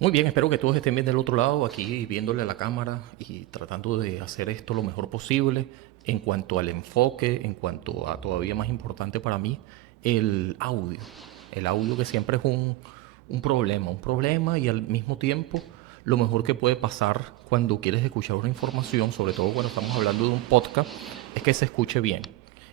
Muy bien, espero que todos estén bien del otro lado, aquí viéndole a la cámara y tratando de hacer esto lo mejor posible en cuanto al enfoque, en cuanto a todavía más importante para mí, el audio. El audio que siempre es un problema y al mismo tiempo lo mejor que puede pasar cuando quieres escuchar una información, sobre todo cuando estamos hablando de un podcast, es que se escuche bien.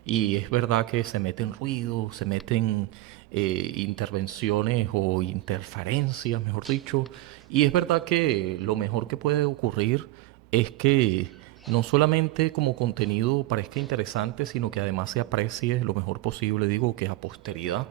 Y es verdad que se meten ruidos, se meten intervenciones o interferencias, mejor dicho. Y es verdad que lo mejor que puede ocurrir es que no solamente como contenido parezca interesante, sino que además se aprecie lo mejor posible, digo, que a posteridad,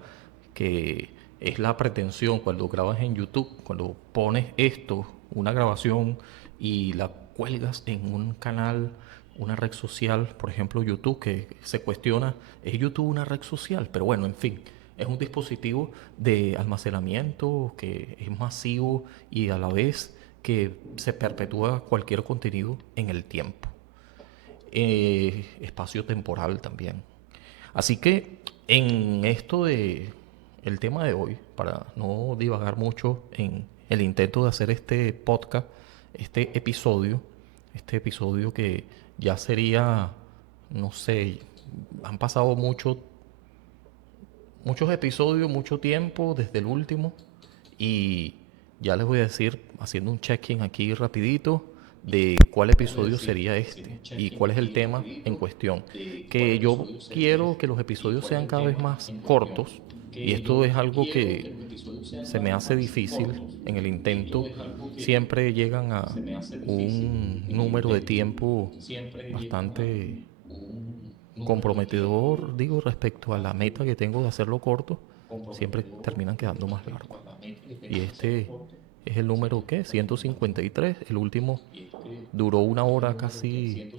que es la pretensión cuando grabas en YouTube, cuando pones esto, una grabación y la cuelgas en un canal, una red social, por ejemplo YouTube, que se cuestiona, ¿es YouTube una red social? Pero bueno, en fin, es un dispositivo de almacenamiento que es masivo y a la vez que se perpetúa cualquier contenido en el tiempo. Espacio temporal también. Así que en esto de el tema de hoy, para no divagar mucho en el intento de hacer este podcast, este episodio que ya sería, no sé, han pasado muchos episodios, mucho tiempo desde el último y ya les voy a decir, haciendo un check-in aquí rapidito, de cuál episodio sería este y cuál es el tema en cuestión. Que yo quiero que los episodios sean cada vez más cortos y esto es algo que se me hace difícil en el intento. Siempre llegan a un número de tiempo bastante comprometedor, digo, respecto a la meta que tengo de hacerlo corto, siempre terminan quedando más largos. Y este es el número, ¿qué? 153. El último duró una hora casi,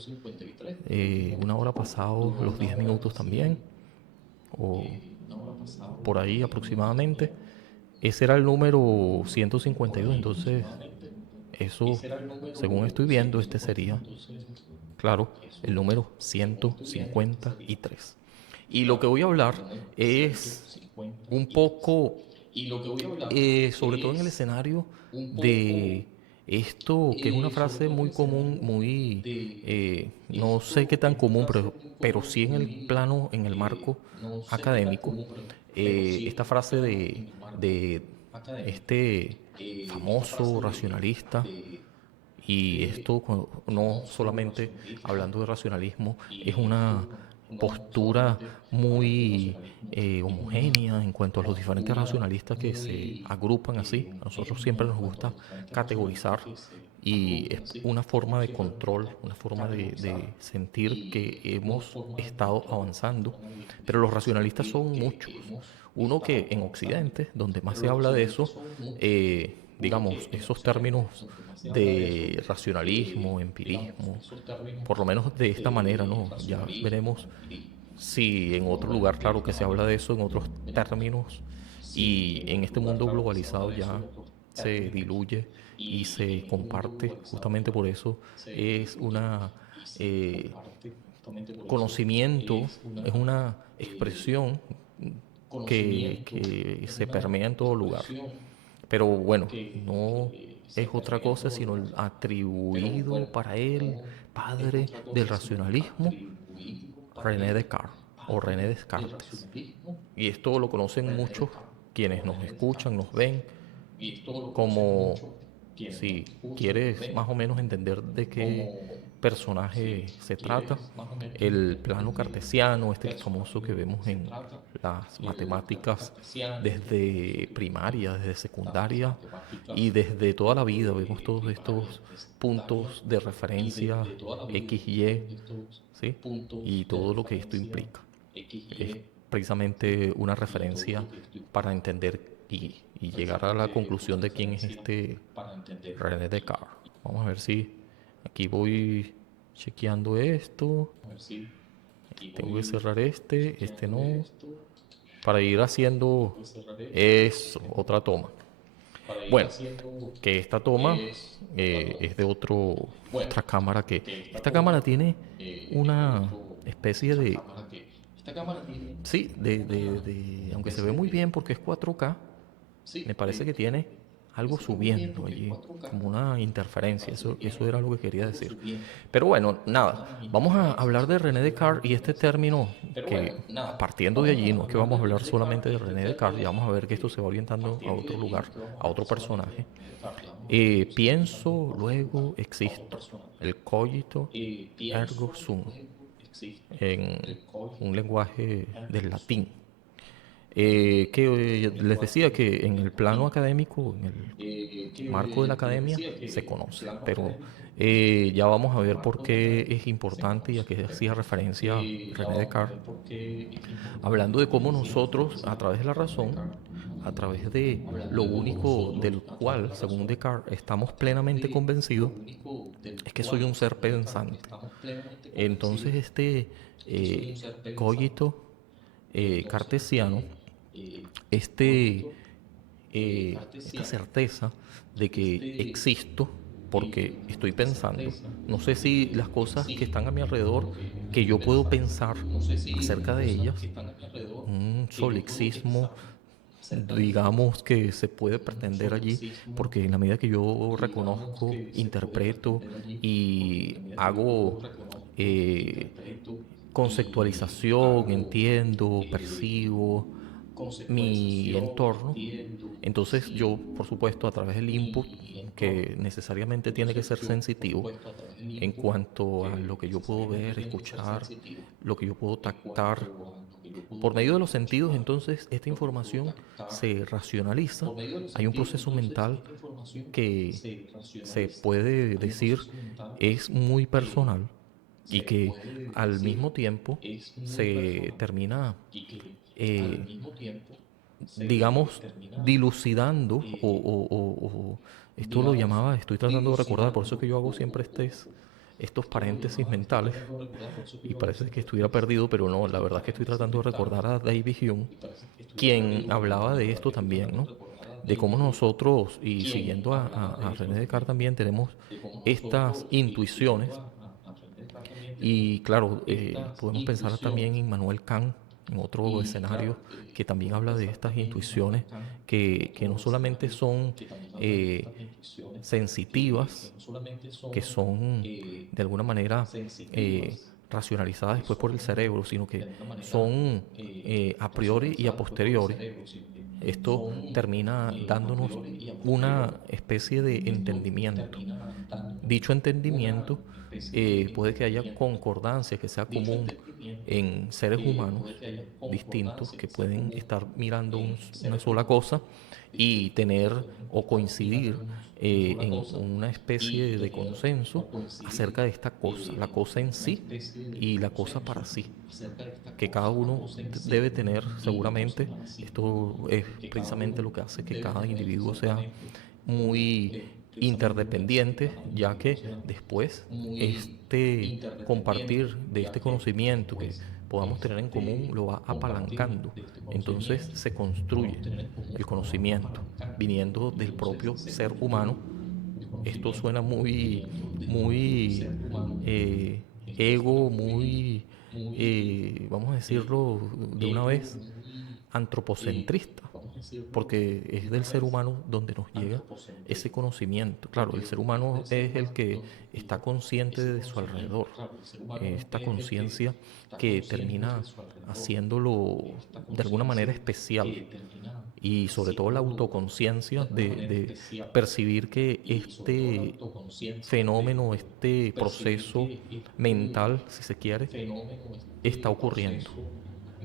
una hora pasado los 10 minutos también, o por ahí aproximadamente. Ese era el número 152, entonces eso, según estoy viendo, este sería, claro, el número 153. Y lo que voy a hablar es un poco, sobre todo en el escenario de esto, que es una frase muy común, muy, no sé qué tan común, pero sí en el plano, en el marco académico, esta frase de este famoso racionalista y esto no solamente hablando de racionalismo, es una postura muy homogénea en cuanto a los diferentes racionalistas que se agrupan así. A nosotros siempre nos gusta categorizar y es una forma de control, una forma de sentir que hemos estado avanzando. Pero los racionalistas son muchos. Uno que en Occidente, donde más se habla de eso, digamos, esos términos de racionalismo, empirismo, por lo menos de esta manera, ¿no? Ya veremos si en otro lugar, claro que se habla de eso, en otros términos, y en este mundo globalizado ya se diluye y se comparte, justamente por eso es una eh, conocimiento, es una expresión que se permea en todo lugar. Pero bueno, no es otra cosa sino el atribuido para él, padre del racionalismo, René Descartes o René Descartes. Y esto lo conocen muchos quienes nos escuchan, nos ven, como si quieres más o menos entender de qué personaje se trata, el plano cartesiano, este famoso que vemos en las matemáticas desde primaria, desde secundaria y desde toda la vida, vemos todos estos puntos de referencia X, Y, ¿sí? Y todo lo que esto implica. Es precisamente una referencia para entender y llegar a la conclusión de quién es este René Descartes. Vamos a ver si aquí voy chequeando esto. Tengo que cerrar este no, para ir haciendo eso, otra toma. Bueno, que esta toma es de otra cámara que... Esta cámara tiene una especie de... Sí, aunque se ve muy bien porque es 4K, me parece que tiene algo subiendo allí, como una interferencia. Eso era lo que quería decir. Pero bueno, nada, vamos a hablar de René Descartes y este término que, partiendo de allí, no es que vamos a hablar solamente de René Descartes, ya vamos a ver que esto se va orientando a otro lugar, a otro personaje. Pienso, luego existo. El cogito ergo sum, en un lenguaje del latín. Les decía que en el plano académico, en el marco de la academia, se conoce, pero ya vamos a ver por qué es importante y a qué hacía referencia René Descartes, hablando de cómo nosotros, a través de la razón, a través de lo único del cual, según Descartes, estamos plenamente convencidos, es que soy un ser pensante. Entonces cogito cartesiano, este, esta certeza de que existo porque estoy pensando. No sé si las cosas que están a mi alrededor, que yo puedo pensar acerca de ellas, un solipsismo, digamos, que se puede pretender allí, porque en la medida que yo reconozco, interpreto y hago eh, conceptualización, entiendo, percibo mi entorno, entonces yo, por supuesto, a través del input, que necesariamente tiene que ser sensitivo en cuanto a lo que yo puedo ver, escuchar, lo que yo puedo tactar, por medio de los sentidos, entonces esta información se racionaliza. Hay un proceso mental que se puede decir es muy personal y que al mismo tiempo se termina, eh, digamos, dilucidando o esto lo llamaba, estoy tratando de recordar, por eso es que yo hago siempre estos paréntesis mentales y parece que estuviera perdido, pero no, la verdad es que estoy tratando de recordar a David Hume, quien hablaba de esto también, ¿no? De cómo nosotros, y siguiendo a René Descartes también, tenemos estas intuiciones y claro, podemos pensar también en Immanuel Kant, en otro escenario, que también habla de estas intuiciones que no solamente son eh, sensitivas, que son de alguna manera racionalizadas después por el cerebro, sino que son a priori y a posteriori. Esto termina dándonos una especie de entendimiento. Dicho entendimiento puede que haya concordancia, que sea común en seres humanos distintos que pueden estar mirando una sola cosa y tener o coincidir en una especie de consenso acerca de esta cosa, la cosa en sí y la cosa para sí, que cada uno debe tener seguramente. Esto es precisamente lo que hace que cada individuo sea muy interdependiente, ya que después este compartir de este conocimiento que podamos tener en común lo va apalancando. Entonces se construye el conocimiento viniendo del propio ser humano. Esto suena muy ego, muy, vamos a decirlo de una vez, antropocentrista, porque es del ser humano donde nos llega ese conocimiento. Claro, el ser humano es el que está consciente de su alrededor, esta conciencia que termina haciéndolo de alguna manera especial y sobre todo la autoconciencia de percibir que este fenómeno, este proceso mental, si se quiere, está ocurriendo.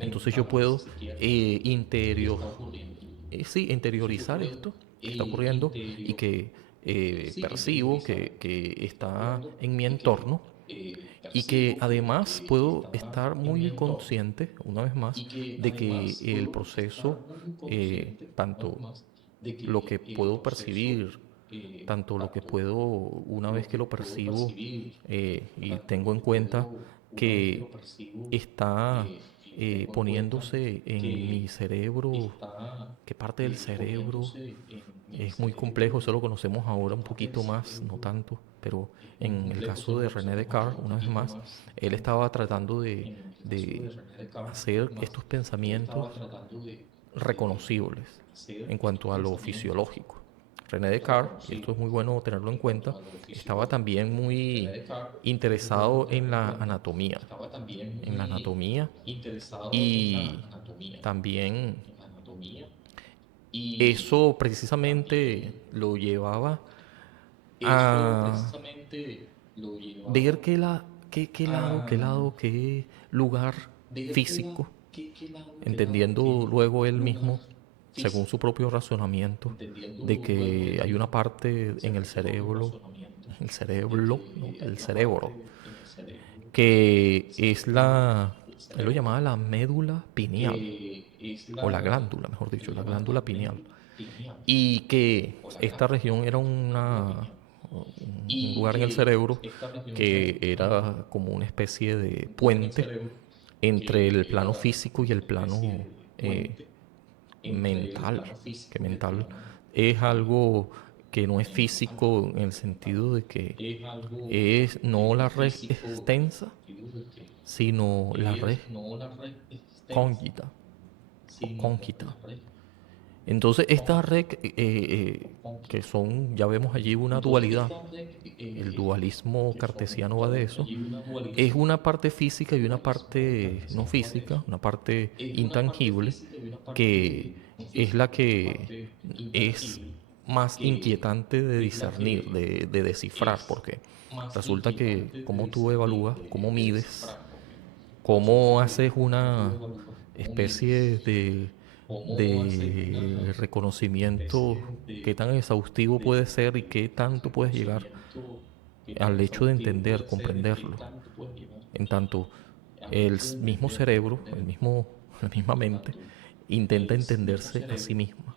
Entonces yo puedo sí, interiorizar esto que está ocurriendo y que percibo que está en mi entorno y que además puedo estar muy consciente, una vez más, de que el proceso, tanto lo que puedo percibir, tanto lo que puedo, una vez que lo percibo y tengo en cuenta que está poniéndose en mi cerebro, qué parte del cerebro, es muy complejo, eso lo conocemos ahora un poquito más, no tanto, pero en el caso de René Descartes, una vez más, él estaba tratando de hacer estos pensamientos reconocibles en cuanto a lo fisiológico. René Descartes, y esto es muy bueno tenerlo en cuenta, estaba también muy interesado en la anatomía y también eso precisamente lo llevaba a ver qué lugar físico, entendiendo luego él mismo, según su propio razonamiento, de que hay una parte en el cerebro, que es él lo llamaba la médula pineal, o la glándula, mejor dicho, la glándula pineal, y que esta región era un lugar en el cerebro que era como una especie de puente entre el plano físico y el plano eh, mental, que mental es algo que no es físico en el sentido de que es no la red extensa, sino la red cóngita o cóncita. Entonces, esta red, que son, ya vemos allí una dualidad, el dualismo cartesiano va de eso, es una parte física y una parte no física, una parte intangible, que es la que es más inquietante de discernir, de descifrar, porque resulta que cómo tú evalúas, cómo mides, cómo haces una especie de reconocimiento, qué tan exhaustivo puede ser y qué tanto puedes llegar al hecho de entender, comprenderlo. En tanto, mismo cerebro, la misma mente, intenta entenderse a sí misma.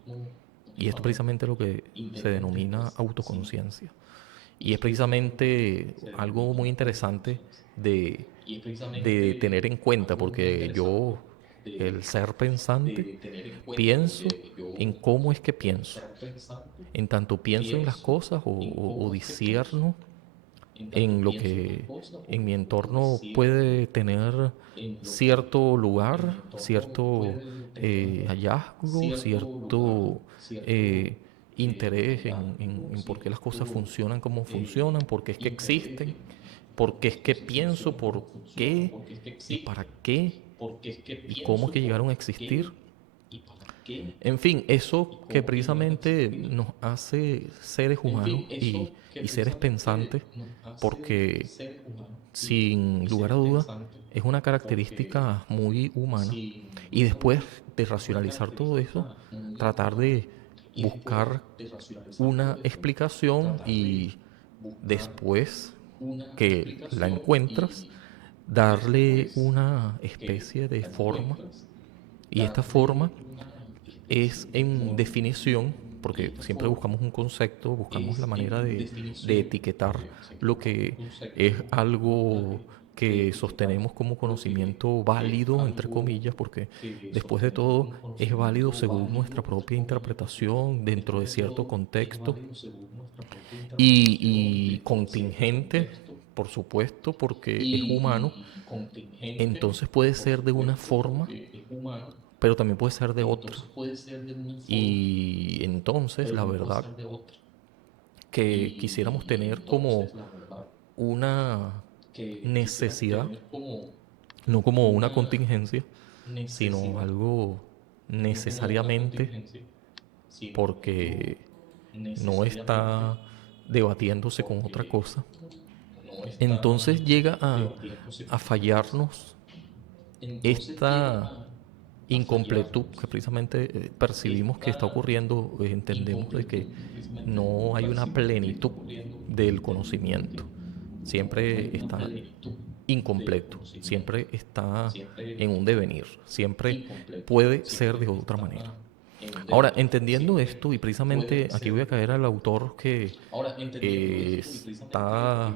Y esto es precisamente lo que se denomina autoconciencia. Y es precisamente algo muy interesante de, de tener en cuenta, porque yo, el ser pensante, pienso en cómo es que pienso. En tanto pienso en las cosas o discierno en lo que en mi entorno puede tener cierto lugar, cierto hallazgo, cierto eh, interés en por qué las cosas funcionan como funcionan, por qué es que existen, por qué es que pienso, por qué y para qué y cómo es que llegaron a existir. En fin, eso que precisamente nos hace seres humanos y seres pensantes, porque sin lugar a dudas es una característica muy humana. Y después de racionalizar todo eso, tratar de buscar una explicación y después que la encuentras, darle una especie de forma. Y esta forma es en definición, porque siempre buscamos un concepto, buscamos la manera de etiquetar lo que es algo que sostenemos como conocimiento válido, entre comillas, porque después de todo es válido según nuestra propia interpretación dentro de cierto contexto y contingente, por supuesto, porque es humano, entonces puede ser de una forma, pero también puede ser de otra. Y entonces, la verdad que quisiéramos tener como una necesidad, no como una contingencia, sino algo necesariamente porque no está debatiéndose con otra cosa. Entonces llega a fallarnos esta incompletud que precisamente percibimos que está ocurriendo, entendemos de que no hay una plenitud del conocimiento. Siempre está incompleto, siempre está en un devenir, siempre puede ser de otra manera. Ahora, entendiendo esto, y precisamente aquí voy a caer al autor que está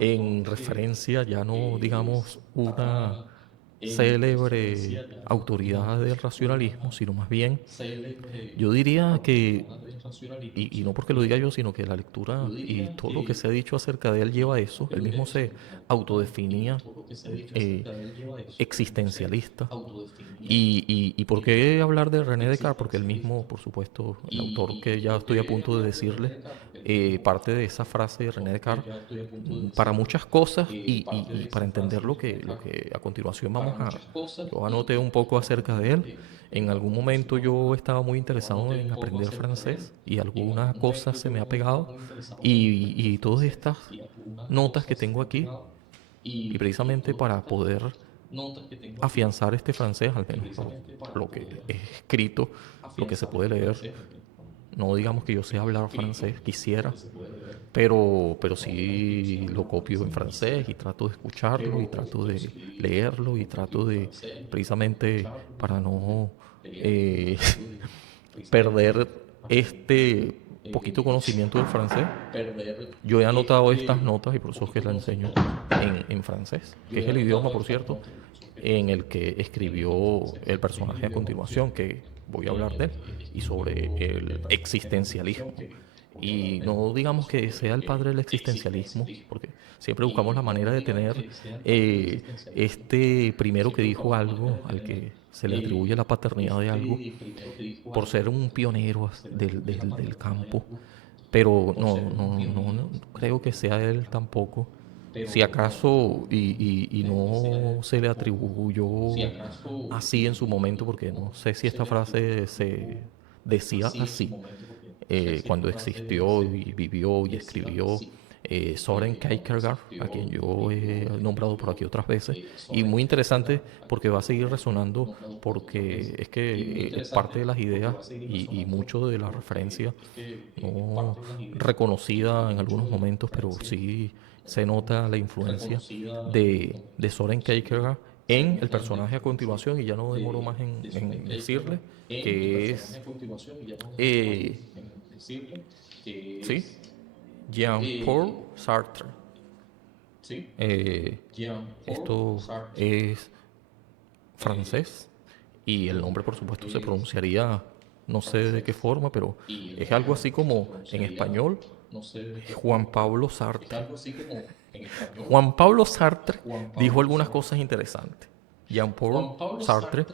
en referencia, ya no digamos una célebre autoridad del racionalismo, sino más bien yo diría que, y no porque lo diga yo, sino que la lectura y todo lo que se ha dicho acerca de él lleva a eso. Él mismo se autodefinía eh, existencialista. ¿Y por qué hablar de René Descartes? Porque él mismo, por supuesto, el autor que ya estoy a punto de decirle, parte de esa frase de René Descartes para muchas cosas y para entender lo que a continuación vamos a... Yo anoté un poco acerca de él. En algún momento yo estaba muy interesado en aprender francés y algunas cosas se me ha pegado y todas estas notas que tengo aquí y precisamente para poder afianzar este francés, al menos lo que es escrito, lo que se puede leer. No digamos que yo sé hablar francés, quisiera, pero sí lo copio en francés y trato de escucharlo y trato de leerlo y trato de, precisamente para no eh, perder este poquito conocimiento del francés, yo he anotado estas notas y por eso es que las enseño en francés, que es el idioma, por cierto, en el que escribió el personaje a continuación, que voy a hablar de él, y sobre el existencialismo. Y no digamos que sea el padre del existencialismo, porque siempre buscamos la manera de tener este primero que dijo algo, al que se le atribuye la paternidad de algo, por ser un pionero del campo, pero no creo que sea él tampoco. Si acaso, y no se le atribuyó así en su momento, porque no sé si esta frase se decía así, cuando existió y vivió y escribió Soren Kierkegaard, a quien yo he nombrado por aquí otras veces, y muy interesante porque va a seguir resonando, porque es que parte de las ideas y mucho de la referencia no reconocida en algunos momentos, pero sí se nota la influencia de Soren Kierkegaard en el personaje a continuación, y ya no demoro más en decirle que es eh, ¿sí? Jean-Paul Sartre. Eh, Esto es francés y el nombre por supuesto se pronunciaría no sé de qué forma, pero es algo así como en español Juan Pablo Sartre. Juan Pablo Sartre dijo algunas cosas interesantes. Jean-Paul Sartre,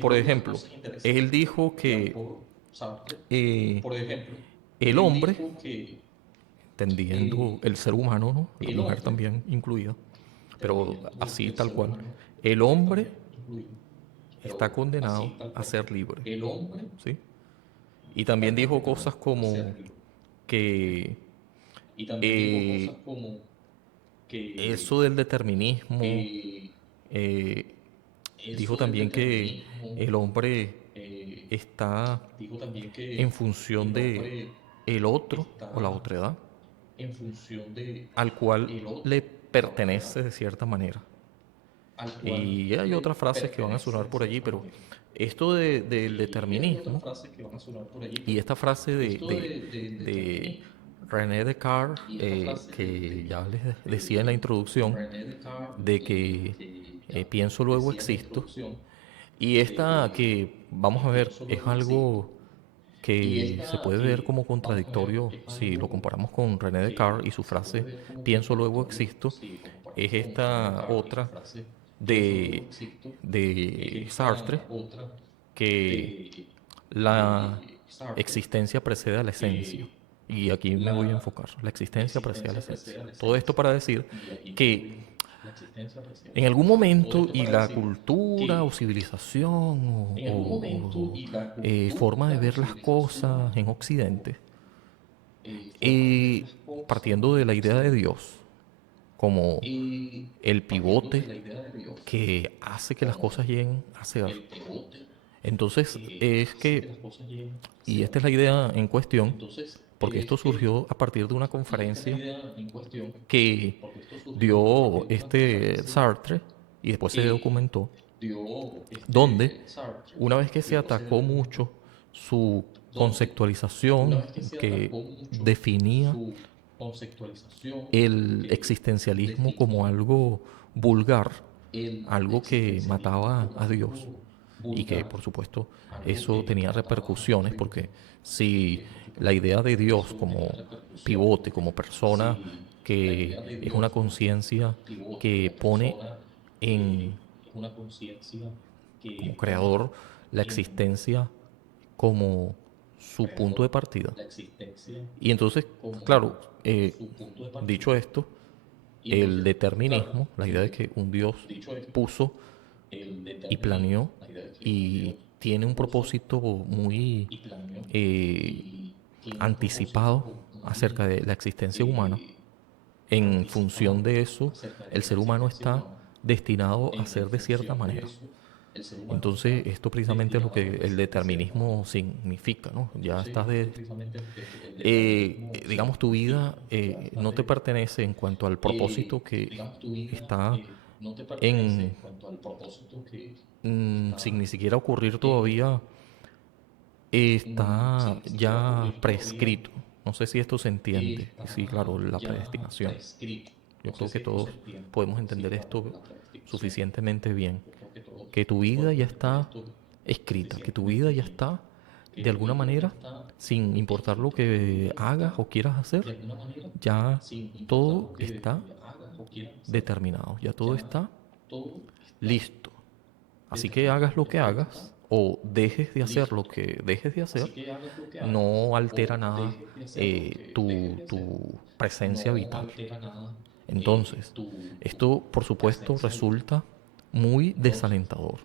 por ejemplo, él dijo que eh, el hombre, entendiendo el ser humano, ¿no? La mujer también incluida, pero así tal cual, el hombre está condenado a ser libre, ¿sí? Y también dijo cosas como que eh, eso del determinismo, eh, dijo también que el hombre está en función de el otro o la otredad, al cual le pertenece de cierta manera. Y hay otras frases que van a sonar por allí, pero esto del determinismo y esta frase de René Descartes, que ya les decía en la introducción, de que pienso luego existo, y esta que vamos a ver es algo que se puede ver como contradictorio si lo comparamos con René Descartes y su frase pienso luego existo, es esta otra de, de Sartre, que la existencia precede a la esencia. Y aquí me voy a enfocar. La existencia precede a la esencia. Todo esto para decir que en algún momento y la cultura o civilización o forma de ver las cosas en Occidente, eh, partiendo de la idea de Dios como el pivote que hace que las cosas lleguen a ser. Entonces es que, y esta es la idea en cuestión, porque esto surgió a partir de una conferencia que dio este Sartre y después se documentó, donde una vez que se atacó mucho su conceptualización que definía el existencialismo como algo vulgar, algo que mataba a Dios y que por supuesto eso tenía repercusiones porque si la idea de Dios como pivote, como persona que es una conciencia que pone en como creador la existencia como su punto de partida. Y entonces, claro, dicho esto, el determinismo, la idea de que un Dios puso y planeó y tiene un propósito muy eh, anticipado acerca de la existencia humana, en función de eso, el ser humano está destinado a ser de cierta manera. Entonces, esto precisamente es lo que el determinismo significa, ¿no? Ya estás digamos, tu vida no te pertenece en cuanto al propósito que está en, sin ni siquiera ocurrir todavía, está ya prescrito. No sé si esto se entiende. Sí, claro, la predestinación. Yo creo que todos podemos entender esto suficientemente bien. Que tu vida ya está escrita, que tu vida ya está de alguna manera, sin importar lo que hagas o quieras hacer, ya todo está determinado, ya todo está listo. Así que hagas lo que hagas o dejes de hacer lo que dejes de hacer, no altera nada tu presencia vital. Entonces, esto por supuesto resulta muy desalentador,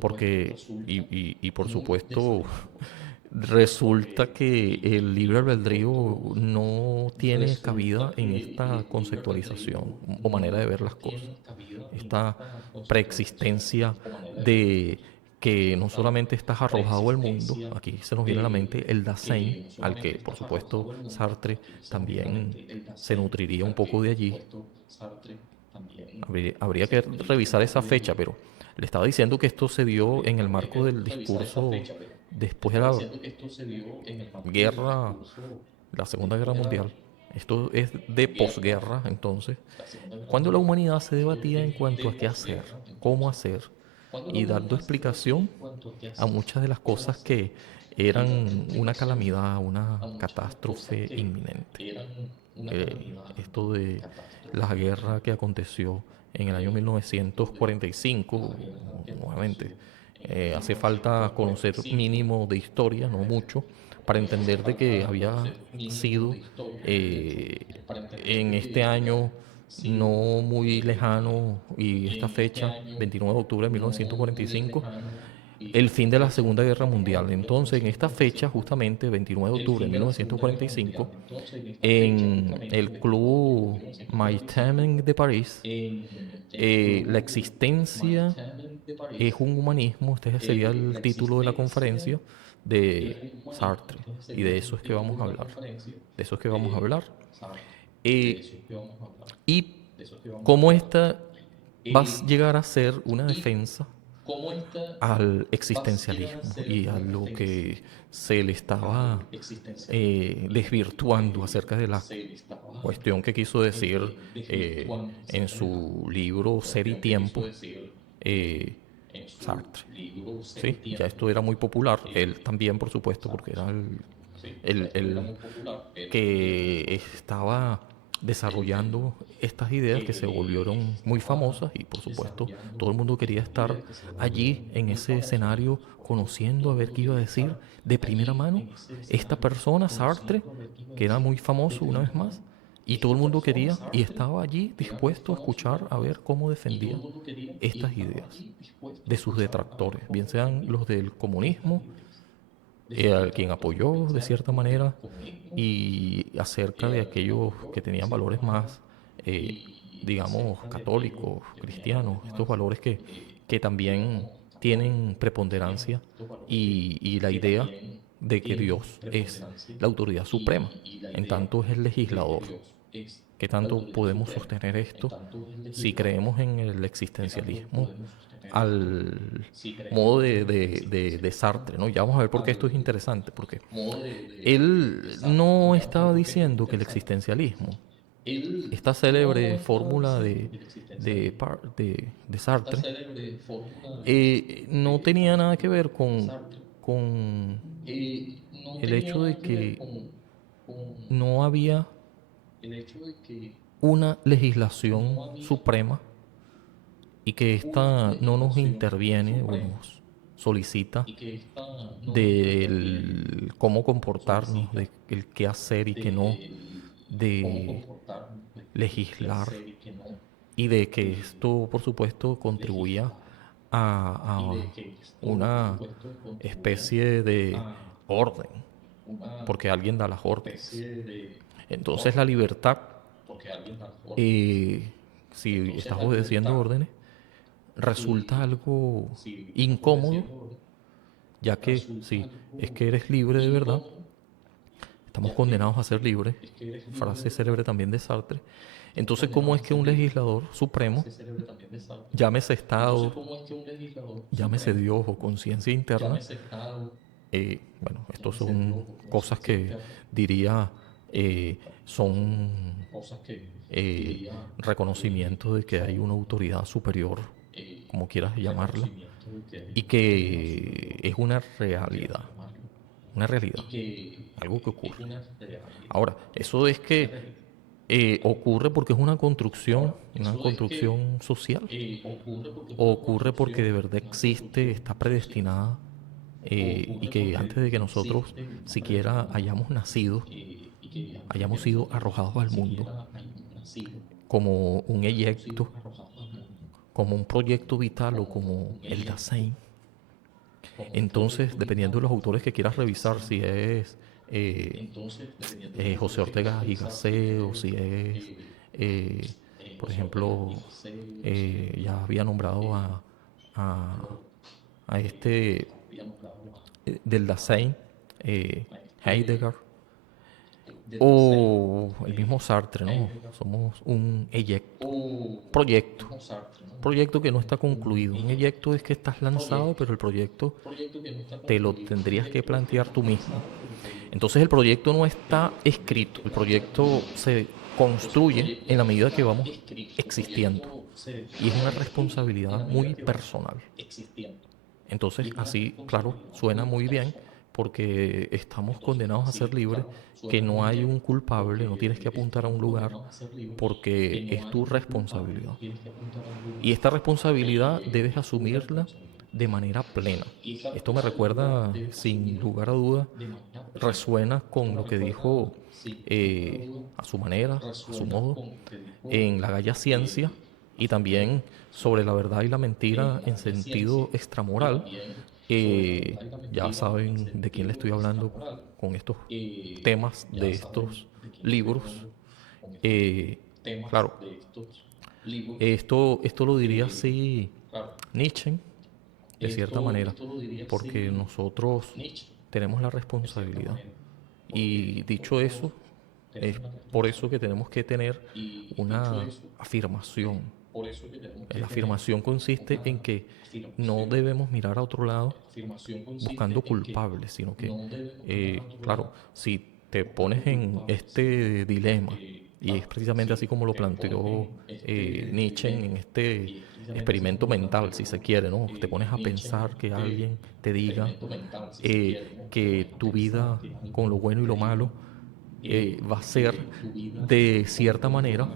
porque, y por supuesto, resulta que el libre albedrío no tiene cabida en esta conceptualización o manera de ver las cosas. Esta preexistencia de que no solamente estás arrojado al mundo, aquí se nos viene a la mente el Dasein, al que por supuesto Sartre también se nutriría un poco de allí. Habría que revisar esa fecha, pero le estaba diciendo que esto se dio en el marco del discurso después de la guerra, la Segunda Guerra Mundial. Esto es de posguerra, entonces, cuando la humanidad se debatía en cuanto a qué hacer, cómo hacer, y dando explicación a muchas de las cosas que eran una calamidad, una catástrofe inminente. Esto de la guerra que aconteció en el año 1945, nuevamente, hace falta conocer mínimo de historia, no mucho, para entender de que había sido eh, en este año no muy lejano y esta fecha, 29 de octubre de 1945, el fin de la Segunda Guerra Mundial. Entonces, en esta fecha, justamente 29 de octubre de 1945, en el Club Maitame de París, la existencia es un humanismo, este sería el título de la conferencia de Sartre, y de eso es que vamos a hablar. De eso es que vamos a hablar. Y cómo esta va a llegar a ser una defensa al existencialismo y a lo que se le estaba desvirtuando acerca de la cuestión que quiso decir en su libro Ser y Tiempo, eh, Sartre. ¿Sí? Ya esto era muy popular, él también, por supuesto, porque era el que estaba desarrollando estas ideas que se volvieron muy famosas y por supuesto todo el mundo quería estar allí en ese escenario conociendo a ver qué iba a decir de primera mano esta persona, Sartre, que era muy famoso una vez más, y todo el mundo quería y estaba allí dispuesto a escuchar a ver cómo defendía estas ideas de sus detractores, bien sean los del comunismo, a quien apoyó de cierta manera, y acerca de aquellos que tenían valores más, eh, digamos, católicos, cristianos, estos valores que también tienen preponderancia y la idea de que Dios es la autoridad suprema, en tanto es el legislador. ¿Qué tanto podemos sostener esto si creemos en el existencialismo al modo de Sartre, ¿no? Ya vamos a ver por qué esto es interesante, porque él no estaba diciendo que el existencialismo esta célebre fórmula de Sartre no tenía nada que ver con el hecho de que no había una legislación suprema y que ésta no nos interviene o nos solicita del cómo comportarnos, de el qué hacer y qué no, de legislar y de que esto, por supuesto, contribuya a una especie de orden, porque alguien da las órdenes. Entonces la libertad, eh, si estás obedeciendo órdenes, resulta algo incómodo, ya que si es que eres libre de verdad, estamos condenados a ser libres, frase célebre también de Sartre. Entonces, ¿cómo es que un legislador supremo, llámese Estado, llámese Dios o conciencia interna, bueno, estos son cosas que diría son reconocimiento de que hay una autoridad superior, como quieras llamarla, y que es una realidad, algo que ocurre. Ahora, eso es que ocurre porque es una construcción social, o ocurre porque de verdad existe, está predestinada, y que antes de que nosotros siquiera hayamos nacido, hayamos sido arrojados al mundo como un eyecto, como un proyecto vital o como el Dasein. Entonces, dependiendo de los autores que quieras revisar, si es eh, José Ortega y Gasset o si es, eh, por ejemplo, ya había nombrado a, a este del Dasein, Heidegger, o el mismo Sartre, ¿no? Somos un eyecto, proyecto, proyecto que no está concluido. Un eyecto es que estás lanzado, pero el proyecto te lo tendrías que plantear tú mismo. Entonces el proyecto no está escrito, el proyecto se construye en la medida que vamos existiendo y es una responsabilidad muy personal. Entonces así, claro, suena muy bien porque estamos condenados a ser libres, que no hay un culpable, no tienes que apuntar a un lugar porque es tu responsabilidad. Y esta responsabilidad debes asumirla de manera plena. Esto me recuerda, sin lugar a duda, resuena con lo que dijo a su manera, a su modo, en la Galla Ciencia y también sobre la verdad y la mentira en sentido extramoral. Ya saben de quién le estoy hablando con estos temas de estos libros. Eh, claro, esto lo diría así Nietzsche, de cierta manera, porque nosotros tenemos la responsabilidad. Y dicho eso, es por eso que tenemos que tener una afirmación. La afirmación consiste en que no debemos mirar a otro lado buscando culpables, sino que, claro, si te pones en este dilema, y es precisamente así como lo planteó Nietzsche en este experimento mental, si se quiere, ¿no? Te pones a pensar que alguien te diga que tu vida con lo bueno y lo malo va a ser de cierta manera,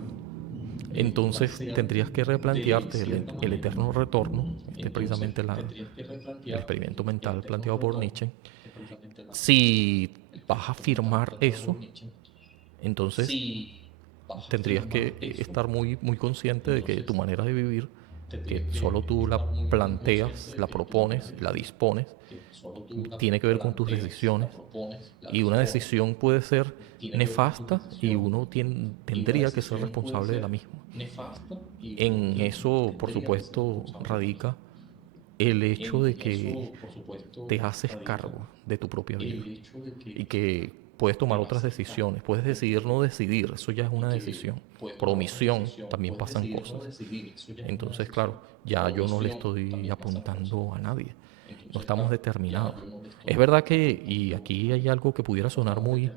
entonces tendrías que replantearte el eterno retorno, este es precisamente el experimento mental planteado por Nietzsche. Si vas a afirmar eso, entonces tendrías que estar muy, muy consciente de que tu manera de vivir, que solo tú la planteas, la propones, la dispones, tiene que ver con tus decisiones. Y una decisión puede ser nefasta y uno tendría que ser responsable de la misma. En eso, por supuesto, radica el hecho de que te haces cargo de tu propia vida y que puedes tomar otras decisiones, puedes decidir no decidir, eso ya es una decisión. Por omisión también pasan cosas. Entonces, claro, ya yo no le estoy apuntando a nadie, no estamos determinados. Es verdad que, y aquí hay algo que pudiera sonar muy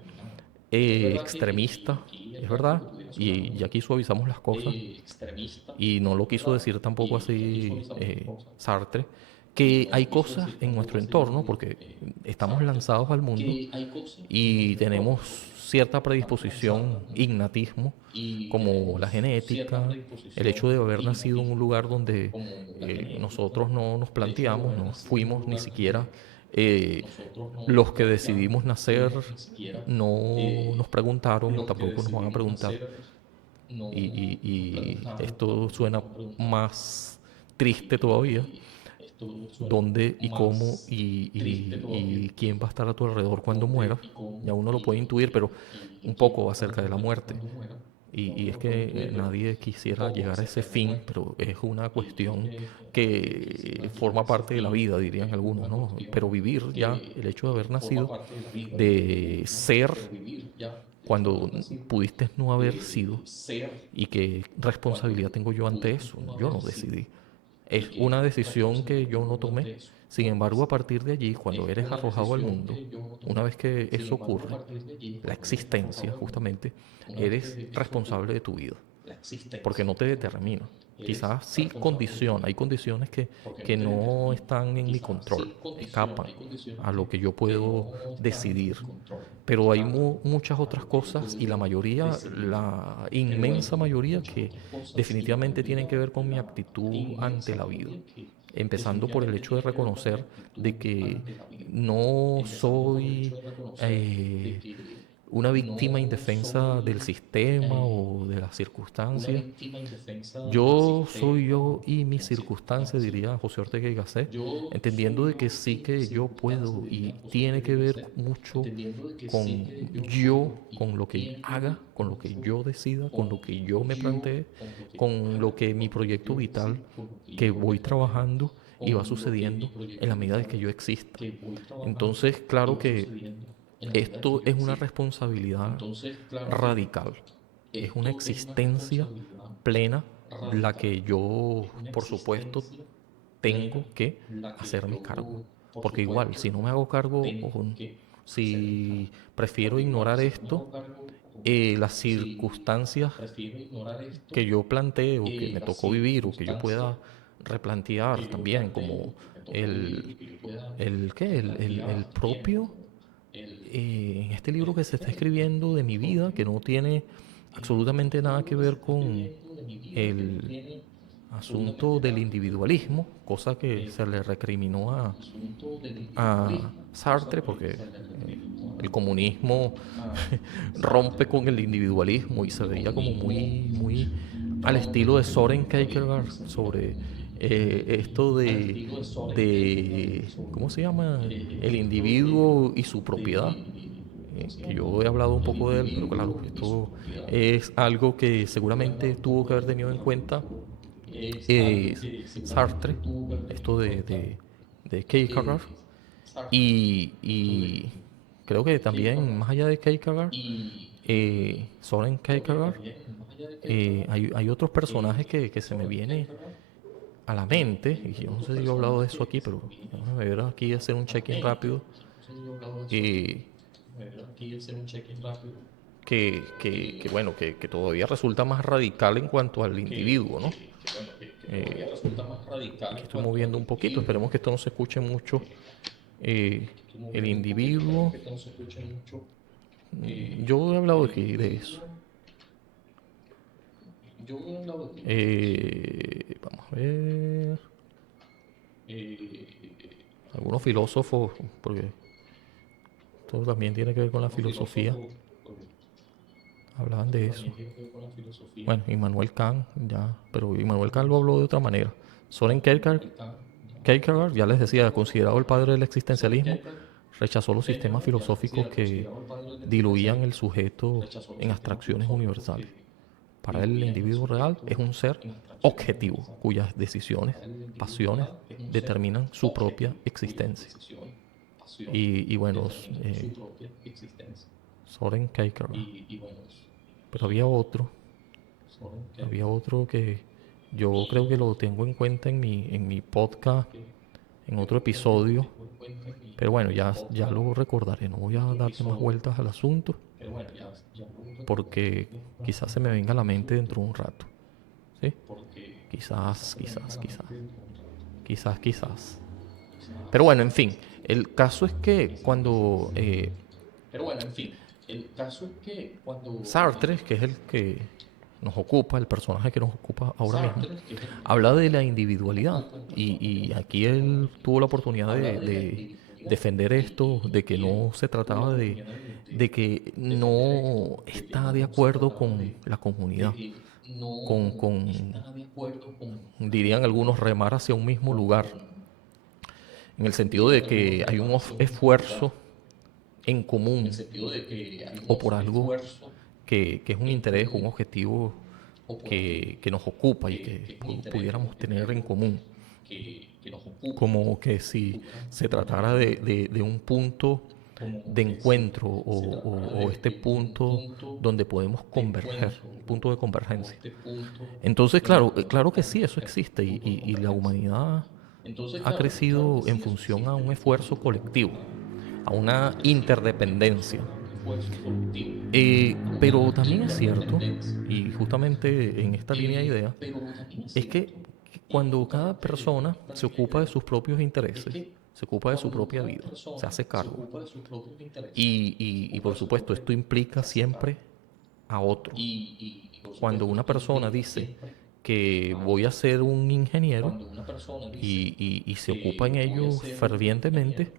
extremista, es verdad, y aquí suavizamos las cosas, y no lo quiso decir tampoco así Sartre, que hay cosas en nuestro entorno, porque estamos lanzados al mundo y tenemos cierta predisposición, innatismo, como la genética, el hecho de haber nacido en un lugar donde nosotros no nos planteamos, no fuimos ni siquiera eh, los que decidimos nacer, no nos preguntaron, tampoco nos van a preguntar. Y esto suena más triste todavía, dónde y cómo y quién va a estar a tu alrededor cuando mueras. Ya uno lo puede intuir, pero un poco acerca de la muerte. Y es que nadie quisiera llegar a ese fin, pero es una cuestión que forma parte de la vida, dirían algunos, ¿no? Pero vivir ya, el hecho de haber nacido, de ser cuando pudiste no haber sido, y qué responsabilidad tengo yo ante eso. Yo no decidí. Es una decisión que yo no tomé. Sin embargo, a partir de allí, cuando eres arrojado al mundo, una vez que eso ocurre, la existencia justamente, eres responsable de tu vida, porque no te determina. Quizás sí condiciona, hay condiciones que no están en mi control, escapan a lo que yo puedo decidir, pero hay muchas otras cosas y la mayoría, la inmensa mayoría que definitivamente tienen que ver con mi actitud ante la vida. Empezando por el hecho de reconocer de que no soy eh, una víctima indefensa del sistema o de las circunstancias. Yo soy yo y mis circunstancias, diría José Ortega y Gasset, entendiendo de que sí que yo puedo y tiene que ver mucho con yo, con lo que haga, con lo que yo decida, con lo que yo me plantee, con lo que mi proyecto vital que voy trabajando y va sucediendo en la medida de que yo exista. Entonces, claro que esto es una responsabilidad radical, es una existencia plena la que yo, por supuesto, tengo que hacerme cargo. Porque igual, si no me hago cargo o si prefiero ignorar esto, las circunstancias que yo plantee o que me tocó vivir o que yo pueda replantear también, como el, el propio, en este libro que se está escribiendo de mi vida, que no tiene absolutamente nada que ver con el asunto del individualismo, cosa que se le recriminó a Sartre, porque el comunismo rompe con el individualismo y se veía como muy al estilo de Soren Kierkegaard sobre esto ¿cómo se llama? El individuo y su propiedad. Que yo he hablado un poco de él, pero claro, esto es algo que seguramente tuvo que haber tenido en cuenta eh, Sartre, esto de Kierkegaard, y creo que también, más allá de Kierkegaard, Soren Kierkegaard, hay otros personajes que se me vienen a la mente, y yo no sé si yo he hablado de eso aquí, pero déjame ver aquí, hacer un check-in rápido, eh, que bueno, que todavía resulta más radical en cuanto al individuo, ¿no? Eh, Aquí estoy moviendo un poquito, esperemos que esto no se escuche mucho. Eh, el individuo, yo he hablado aquí de eso. Vamos a ver. Algunos filósofos, porque todo también tiene que ver con la filosofía, hablaban de eso. Bueno, Immanuel Kant, ya, pero Immanuel Kant lo habló de otra manera. Soren Kierkegaard, ya les decía, considerado el padre del existencialismo, rechazó los sistemas filosóficos que diluían el sujeto en abstracciones universales. Para él, el individuo real es un ser objetivo, cuyas decisiones, pasiones, determinan su propia existencia. Y bueno, Soren Kierkegaard. Pero había otro que yo creo que lo tengo en cuenta en mi podcast, en otro episodio. Pero bueno, ya lo recordaré, no voy a darle más vueltas al asunto, porque quizás se me venga a la mente dentro de un rato. ¿Sí? Quizás, quizás, quizás. Quizás, quizás. Pero bueno, en fin. El caso es que cuando Sartre, que es el que nos ocupa, el personaje que nos ocupa ahora mismo, habla de la individualidad. Y aquí él tuvo la oportunidad de defender esto, de que no se trataba de que no está de acuerdo con la comunidad, con, dirían algunos, remar hacia un mismo lugar, en el sentido de que hay un esfuerzo en común o por algo que es un interés, un objetivo que nos ocupa y que pudiéramos tener en común. Como que si se tratara de un punto de encuentro o este punto donde podemos converger, un punto de convergencia. Entonces, claro, claro que sí, eso existe y la humanidad ha crecido en función a un esfuerzo colectivo, a una interdependencia. Pero también es cierto, y justamente en esta línea de idea, es que cuando cada persona se ocupa de sus propios intereses, se ocupa de su propia vida, se hace cargo. Y por supuesto, esto implica siempre a otro. Cuando una persona dice que voy a ser un ingeniero y se ocupa en ello fervientemente,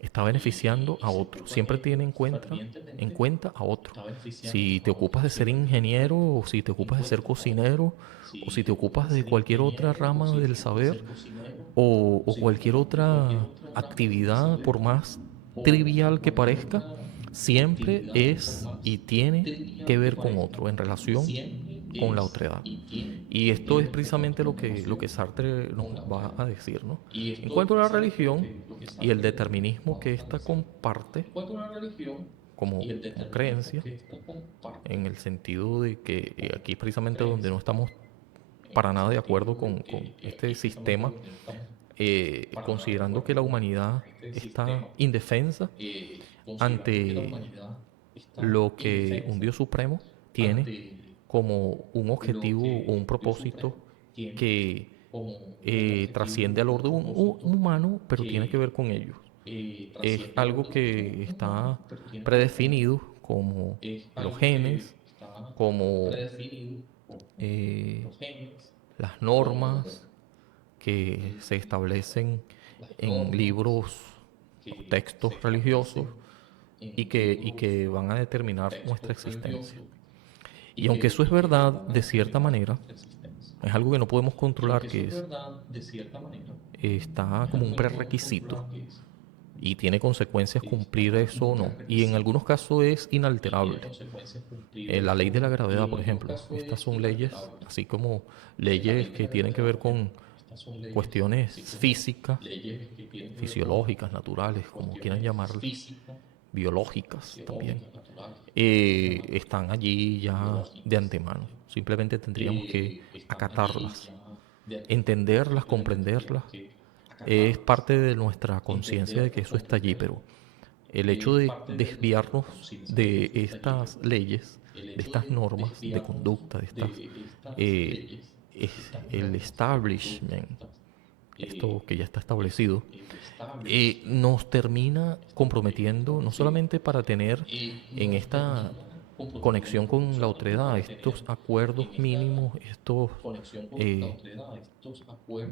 está beneficiando a otro. Siempre tiene en cuenta a otro. Si te ocupas de ser ingeniero, o si te ocupas de ser cocinero, o si te ocupas de cualquier otra rama del saber, o cualquier otra actividad, por más trivial que parezca, siempre es y tiene que ver con otro, en relación con la otredad. Y esto es precisamente lo que Sartre nos va a decir, ¿no? En cuanto a la religión y el determinismo que ésta comparte como creencia, en el sentido de que aquí es precisamente donde no estamos para nada de acuerdo con este sistema, considerando que la humanidad está indefensa ante lo que un Dios supremo tiene como un objetivo o un propósito que trasciende al orden humano, pero tiene que ver con ellos. Es algo que está predefinido como los genes, como eh, las normas que se establecen en libros o textos religiosos y que van a determinar nuestra existencia. Y aunque eso es verdad de cierta manera, es algo que no podemos controlar, que está como un prerequisito y tiene consecuencias cumplir eso o no. Y en algunos casos es inalterable. La ley de la gravedad, por ejemplo. Estas son leyes, así como leyes que tienen que ver con cuestiones físicas, fisiológicas, naturales, como quieran llamarlas, biológicas también, están allí ya de antemano. Simplemente tendríamos que acatarlas, entenderlas, comprenderlas. Es parte de nuestra conciencia de que eso está allí, pero el hecho de desviarnos de estas leyes, de estas normas de conducta, de estas, el establishment, esto que ya está establecido, nos termina comprometiendo no solamente para tener en esta conexión con la otredad, estos acuerdos mínimos, estos, eh,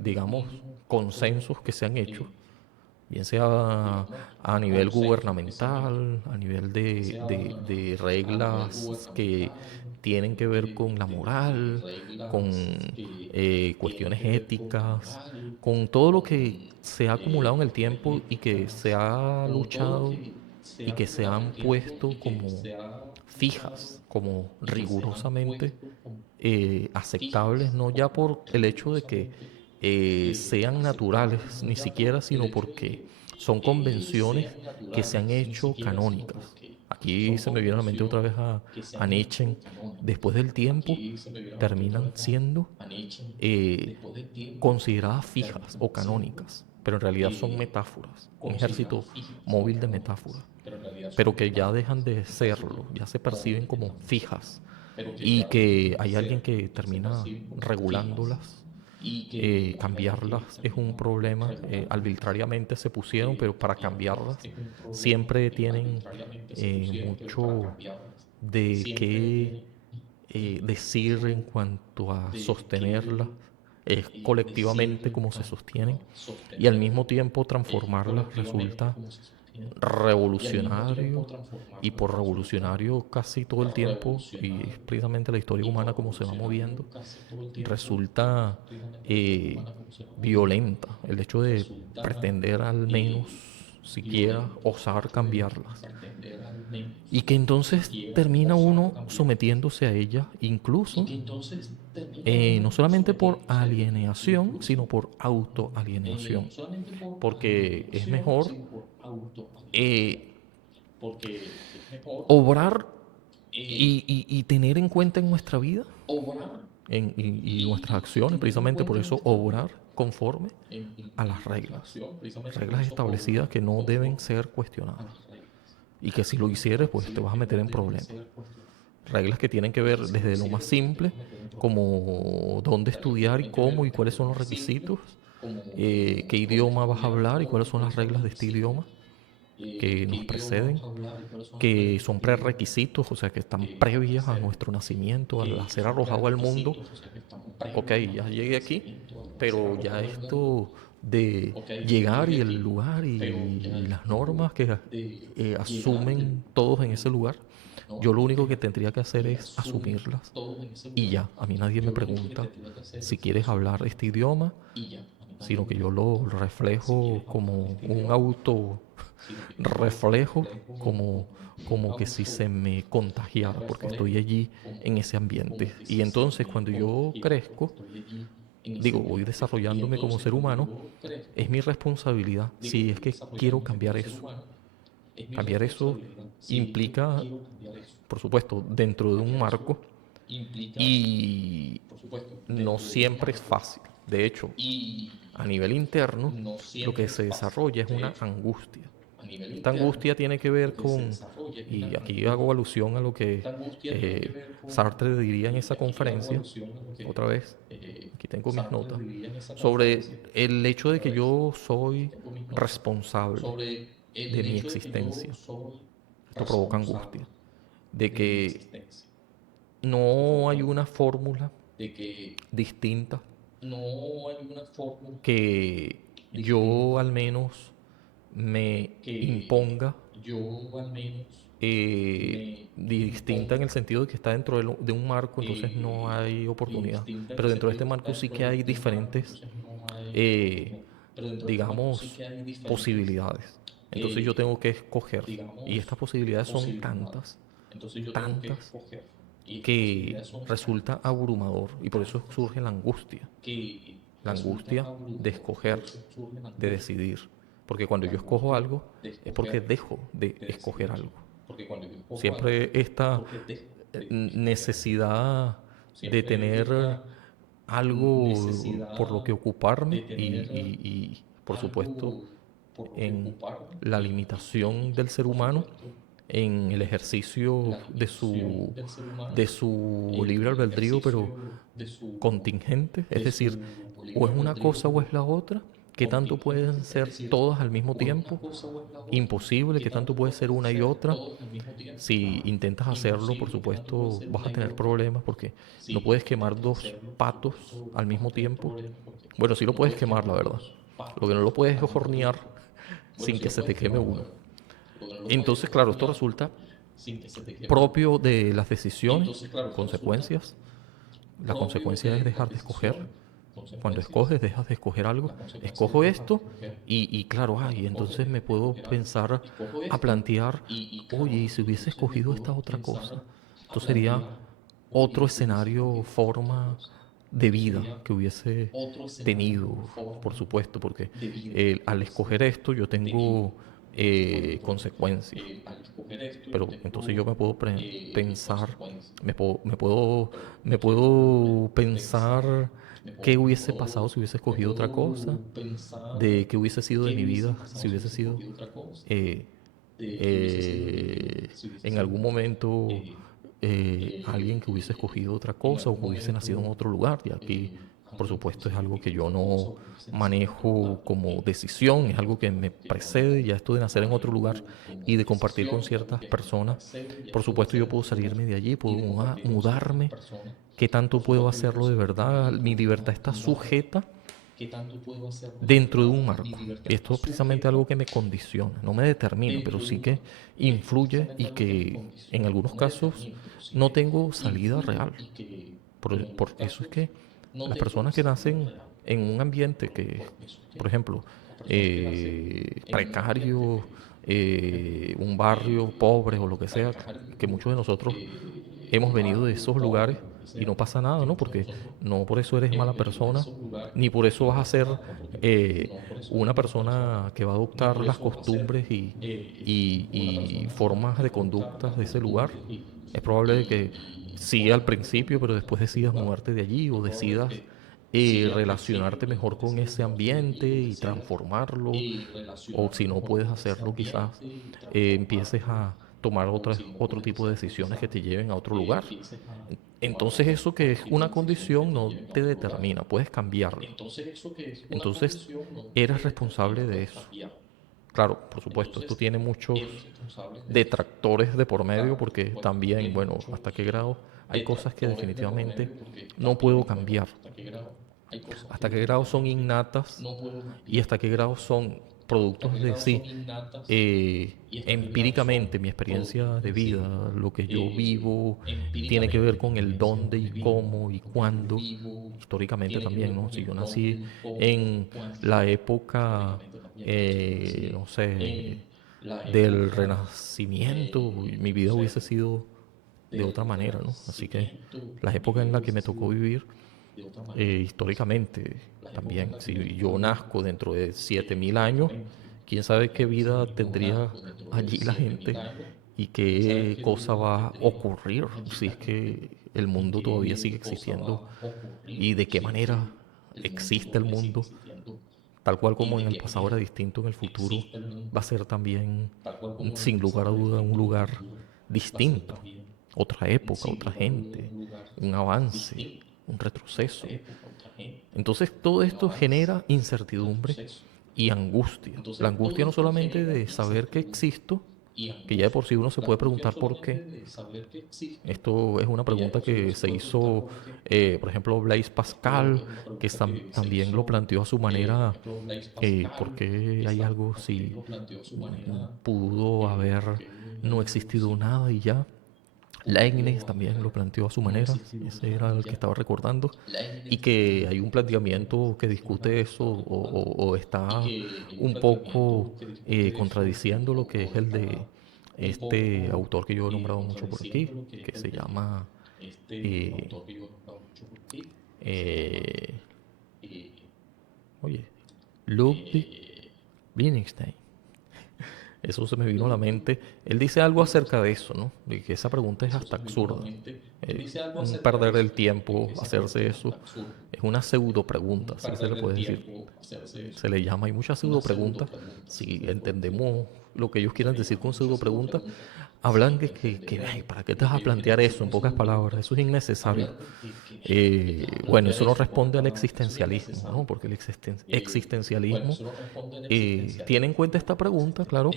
digamos, consensos que se han hecho, bien sea a nivel gubernamental, a nivel de reglas que tienen que ver con la moral, con cuestiones éticas, con todo lo que se ha acumulado en el tiempo y que se ha luchado y que se han puesto como fijas, como rigurosamente aceptables, no ya por el hecho de que sean naturales, ni siquiera, sino porque son convenciones que se han hecho canónicas. Aquí se me viene a la mente otra vez a Nietzsche. Después del tiempo, terminan siendo eh, consideradas fijas o canónicas, pero en realidad son metáforas, un ejército móvil de metáforas, pero que ya dejan de serlo, ya se perciben como fijas, y que hay alguien que termina regulándolas. Cambiarlas es un problema. Arbitrariamente se pusieron, pero para cambiarlas siempre tienen mucho de qué decir en cuanto a sostenerlas, colectivamente como se sostienen, y al mismo tiempo transformarlas resulta revolucionario, y por revolucionario casi todo el tiempo, y es precisamente la historia humana como se va moviendo, resulta violenta el hecho de pretender al menos siquiera osar cambiarlas. Y que entonces termina uno sometiéndose a ella, incluso no solamente por alienación, sino por autoalienación. Porque es mejor eh, obrar y tener en cuenta en nuestra vida y nuestras acciones, precisamente por eso obrar conforme a las reglas establecidas que no deben ser cuestionadas. Y que si lo hicieres, pues te vas a meter en problemas. Reglas que tienen que ver desde lo más simple, como dónde estudiar y cómo y cuáles son los requisitos, qué idioma vas a hablar y cuáles son las reglas de este idioma que nos preceden, que son prerequisitos, o sea, que están previas a nuestro nacimiento, al ser arrojado al mundo. Ok, ya llegué aquí, pero ya esto de llegar y el lugar y las normas que asumen todos en ese lugar, yo lo único que tendría que hacer es asumirlas y ya. A mí nadie me pregunta si quieres hablar este idioma, sino que yo lo reflejo como un auto reflejo, como que si se me contagiara, porque estoy allí en ese ambiente. Y entonces cuando yo crezco, digo, voy desarrollándome como ser humano, es mi responsabilidad si es que quiero cambiar eso. Cambiar eso implica, por supuesto, dentro de un marco, y no siempre es fácil. De hecho, a nivel interno, lo que se desarrolla es una angustia. Esta angustia tiene que ver con, y aquí hago alusión a lo que Sartre diría en esa conferencia, otra vez, aquí tengo mis notas, sobre el hecho de que yo soy responsable de mi existencia. Esto provoca angustia, de que no hay una fórmula distinta que yo al menos me imponga, distinta en el sentido de que está dentro de un marco, entonces no hay oportunidad. Pero dentro de este marco sí que hay diferentes, eh, digamos, posibilidades. Entonces yo tengo que escoger. Y estas posibilidades son tantas, tantas, que resulta abrumador. Y por eso surge la angustia. La angustia de escoger, de decidir. Porque cuando yo escojo algo, es porque dejo de escoger algo. Siempre esta necesidad de tener algo por lo que ocuparme y, por supuesto, en la limitación del ser humano, en el ejercicio de su libre albedrío, pero contingente, es decir, o es una cosa o es la otra, que tanto pueden ser todas al mismo tiempo, imposible, que tanto puede ser una y otra. Si intentas hacerlo, por supuesto, vas a tener problemas porque no puedes quemar dos patos al mismo tiempo. Bueno, sí lo puedes quemar, la verdad. Lo que no lo puedes es hornear sin que se te queme uno. Entonces, claro, esto resulta propio de las decisiones, consecuencias. La consecuencia es dejar de escoger. Cuando escoges, dejas de escoger algo. Escojo esto y claro, ay, entonces me puedo pensar a plantear, oye, ¿y si hubiese escogido esta otra cosa? Esto sería otro escenario, forma de vida que hubiese tenido, por supuesto, porque al escoger esto yo tengo consecuencias. Pero entonces yo me puedo pensar, me puedo pensar qué hubiese pasado si hubiese escogido otra cosa, de qué hubiese sido de mi vida si hubiese sido eh, en algún momento alguien que hubiese escogido otra cosa o que hubiese nacido en otro lugar. Y aquí, por supuesto, es algo que yo no manejo como decisión, es algo que me precede. Ya esto de nacer en otro lugar y de compartir con ciertas personas, por supuesto, yo puedo salirme de allí, puedo mudarme. ¿Qué tanto puedo hacerlo de verdad? Mi libertad está sujeta dentro de un marco. Y esto es precisamente algo que me condiciona, no me determina, pero sí que influye y que en algunos casos no tengo salida real. Por eso es que las personas que nacen en un ambiente que, por ejemplo, precario, un barrio pobre o lo que sea, que muchos de nosotros hemos venido de esos lugares y no pasa nada, ¿no? Porque no por eso eres mala persona, ni por eso vas a ser eh, una persona que va a adoptar las costumbres y formas de conductas de ese lugar. Es probable que sí al principio, pero después decidas mudarte de allí o decidas relacionarte mejor con ese ambiente y transformarlo, o si no puedes hacerlo, quizás empieces a tomar otro tipo de decisiones que te lleven a otro lugar. Entonces eso que es una condición no te determina, puedes cambiarlo. Entonces eres responsable de eso. Claro, por supuesto, esto tiene muchos detractores de por medio porque también, bueno, hasta qué grado hay cosas que definitivamente no puedo cambiar. Hasta qué grado son innatas y hasta qué grado son productos de sí. Empíricamente, mi experiencia de vida, lo que yo vivo, tiene que ver con el dónde y cómo y cuándo. Históricamente también, ¿no? Si yo nací en la época, no sé, del Renacimiento, mi vida hubiese sido de otra manera, ¿no? Así que las épocas en las que me tocó vivir, históricamente también, si yo nazco dentro de 7000 años, quién sabe qué vida tendría allí la gente y qué cosa va a ocurrir si es que el mundo todavía sigue existiendo y de qué manera existe el mundo, tal cual como en el pasado era distinto, en el futuro va a ser también, sin lugar a duda, un lugar distinto, otra época, otra gente, un avance, un retroceso. Entonces todo esto genera incertidumbre y angustia. La angustia no solamente de saber que existo, que ya de por sí uno se puede preguntar por qué. Esto es una pregunta que se hizo, por ejemplo, Blaise Pascal, que también lo planteó a su manera, ¿por qué hay algo si pudo haber no existido nada y ya? Leibniz también lo planteó a su manera, ese era el que estaba recordando, y que hay un planteamiento que discute eso o está un poco contradiciendo lo que es el de este autor que yo he nombrado mucho por aquí, que se llama eh, eh, oye, Ludwig Wittgenstein. Eso se me vino a la mente. Él dice algo acerca de eso, ¿no? De que esa pregunta es hasta absurda. Un perder el tiempo hacerse eso. Es una pseudo pregunta, así se le puede decir. Se le llama. Hay muchas pseudo preguntas. Si entendemos lo que ellos quieren decir con pseudo pregunta, hablan de que "Ay, ¿para qué te vas a plantear eso en pocas palabras? Eso es innecesario. Bueno, eso no responde al existencialismo, ¿no? Porque el existencialismo tiene en cuenta esta pregunta, claro,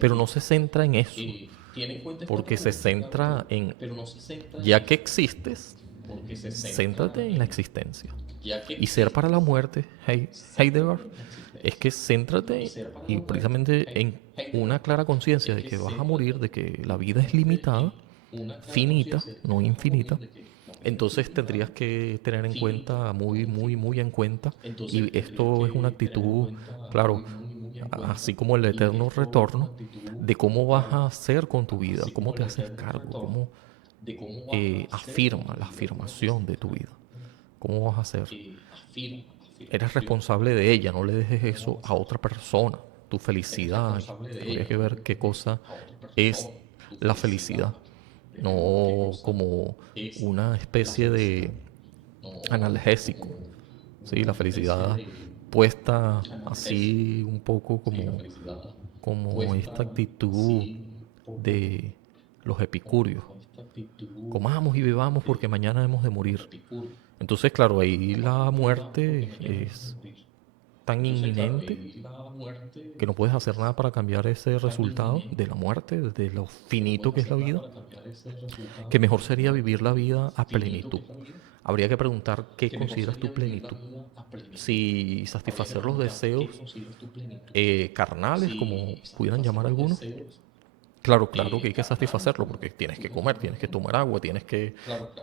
pero no se centra en eso, porque se centra en, ya que existes, céntrate en la existencia. Y ser para la muerte, Heidegger, es que céntrate y precisamente en una clara conciencia de que vas a morir, de que la vida es limitada, finita, no infinita. Entonces tendrías que tener en cuenta, muy, muy, muy en cuenta, y esto es una actitud, claro, así como el eterno retorno, de cómo vas a hacer con tu vida, cómo te haces cargo, cómo afirma la afirmación de tu vida, cómo vas a hacer. Eres responsable de ella, no le dejes eso a otra persona. Tu felicidad, habría que ver qué cosa es la felicidad, no como una especie de analgésico. Sí, la felicidad puesta así un poco como esta actitud de los epicúreos. comamos y bebamos porque mañana hemos de morir. Entonces, claro, ahí la muerte es tan inminente que no puedes hacer nada para cambiar ese resultado de la muerte, de lo finito que es la vida, que mejor sería vivir la vida a plenitud. Habría que preguntar qué consideras tu plenitud. Si satisfacer los deseos carnales, como pudieran llamar algunos. Claro, claro que hay que satisfacerlo porque tienes que comer, tienes que tomar agua, tienes que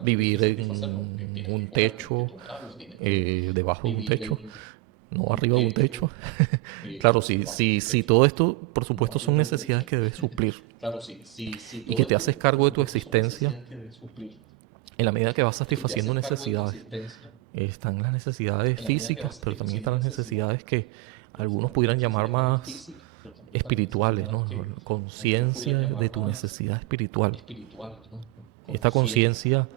vivir en un techo, debajo de un techo, no arriba de un techo. Claro, si todo esto, por supuesto, son necesidades que debes suplir y que te haces cargo de tu existencia en la medida que vas satisfaciendo necesidades. Están las necesidades físicas, pero también están las necesidades que algunos pudieran llamar más espirituales, ¿no? Conciencia de tu necesidad espiritual. Esta conciencia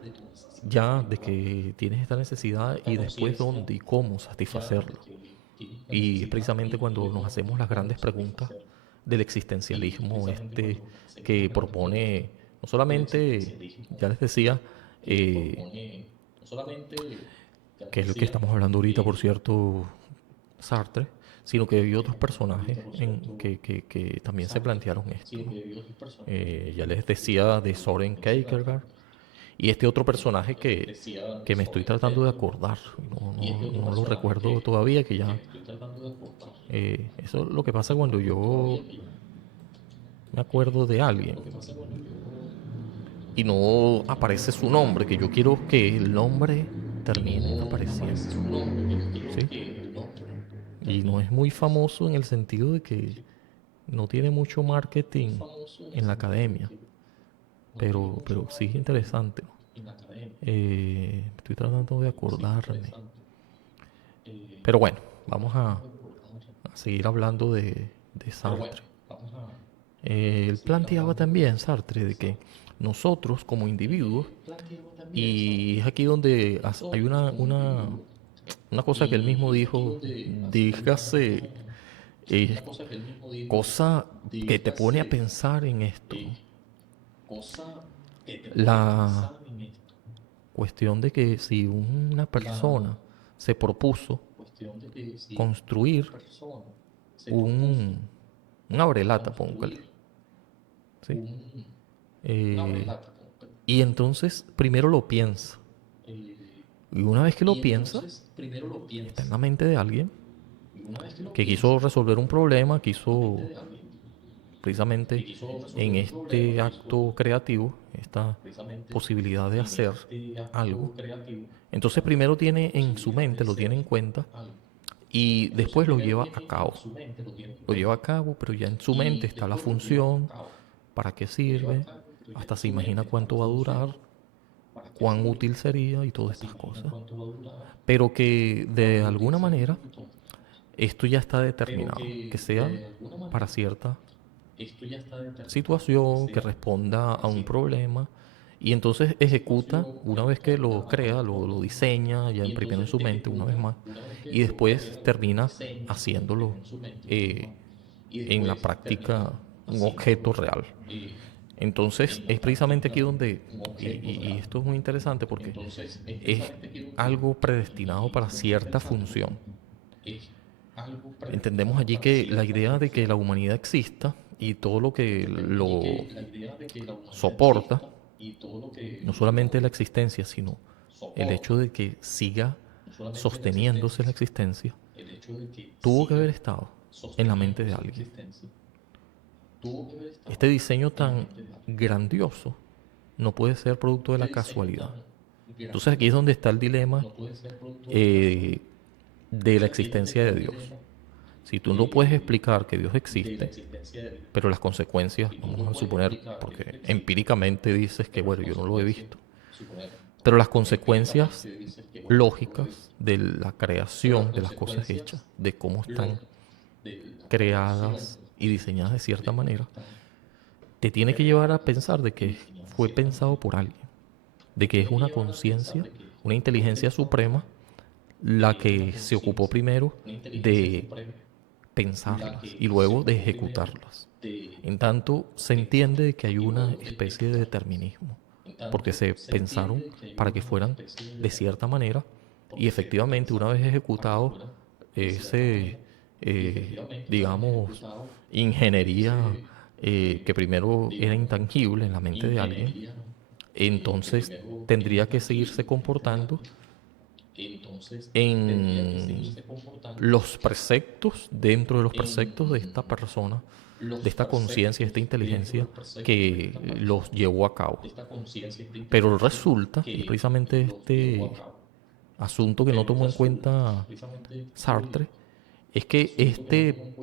ya de que tienes esta necesidad y después dónde y cómo satisfacerla. Y es precisamente cuando nos hacemos las grandes preguntas del existencialismo que propone, no solamente, ya les decía, que es lo que estamos hablando ahorita, por cierto, Sartre, sino que hay otros personajes que también se plantearon esto, ¿no? Ya les decía de Soren Kierkegaard y este otro personaje que me estoy tratando de acordar, no lo recuerdo todavía, que ya... eso es lo que pasa cuando yo me acuerdo de alguien y no aparece su nombre, que yo quiero que el nombre termine apareciendo, ¿sí? Y no es muy famoso en el sentido de que no tiene mucho marketing en la academia, pero sí es interesante, ¿no? Estoy tratando de acordarme. Pero bueno, vamos a seguir hablando de Sartre. Él planteaba también, Sartre, de que nosotros como individuos, y es aquí donde hay una cosa que él mismo dijo, dígase, eh, cosa que te pone a pensar en esto, ¿no? La cuestión de que si una persona se propuso construir un, un abrelata, póngale, ¿sí? Eh, y entonces primero lo piensa. Y una vez que lo piensa, está en la mente de alguien que quiso resolver un problema, quiso precisamente en este acto creativo, esta posibilidad de hacer algo. Entonces primero tiene en su mente, lo tiene en cuenta y después lo lleva a cabo. Lo lleva a cabo, pero ya en su mente está la función, para qué sirve, hasta se imagina cuánto va a durar, cuán útil sería y todas estas cosas. Pero que de alguna manera esto ya está determinado, que sea para cierta situación, que responda a un problema. Y entonces ejecuta, una vez que lo crea, lo diseña, ya primero en su mente, una vez más, y después termina haciéndolo eh, en la práctica un objeto real. Entonces es precisamente aquí donde, y esto es muy interesante porque es algo predestinado para cierta función. Entendemos allí que la idea de que la humanidad exista y todo lo que lo soporta, no solamente la existencia, sino el hecho de que siga sosteniéndose la existencia, tuvo que haber estado en la mente de alguien. Este diseño tan grandioso no puede ser producto de la casualidad. Entonces aquí es donde está el dilema eh, de la existencia de Dios. Si tú no puedes explicar que Dios existe, pero las consecuencias, vamos a suponer, porque empíricamente dices que, bueno, yo no lo he visto, pero las consecuencias lógicas de la creación de las cosas hechas, de cómo están creadas y diseñadas de cierta manera, te tiene que llevar a pensar de que fue pensado por alguien, de que es una conciencia, una inteligencia suprema, la que se ocupó primero de pensarlas y luego de ejecutarlas. En tanto, se entiende que hay una especie de determinismo. porque se pensaron para que fueran de cierta manera y efectivamente una vez ejecutado ese, digamos, ingeniería que primero era intangible en la mente de alguien, entonces tendría que seguirse comportando en los preceptos, dentro de los preceptos de esta persona, de esta conciencia, de esta inteligencia que los llevó a cabo. Pero resulta, y precisamente este asunto que no tomó en cuenta Sartre, es que este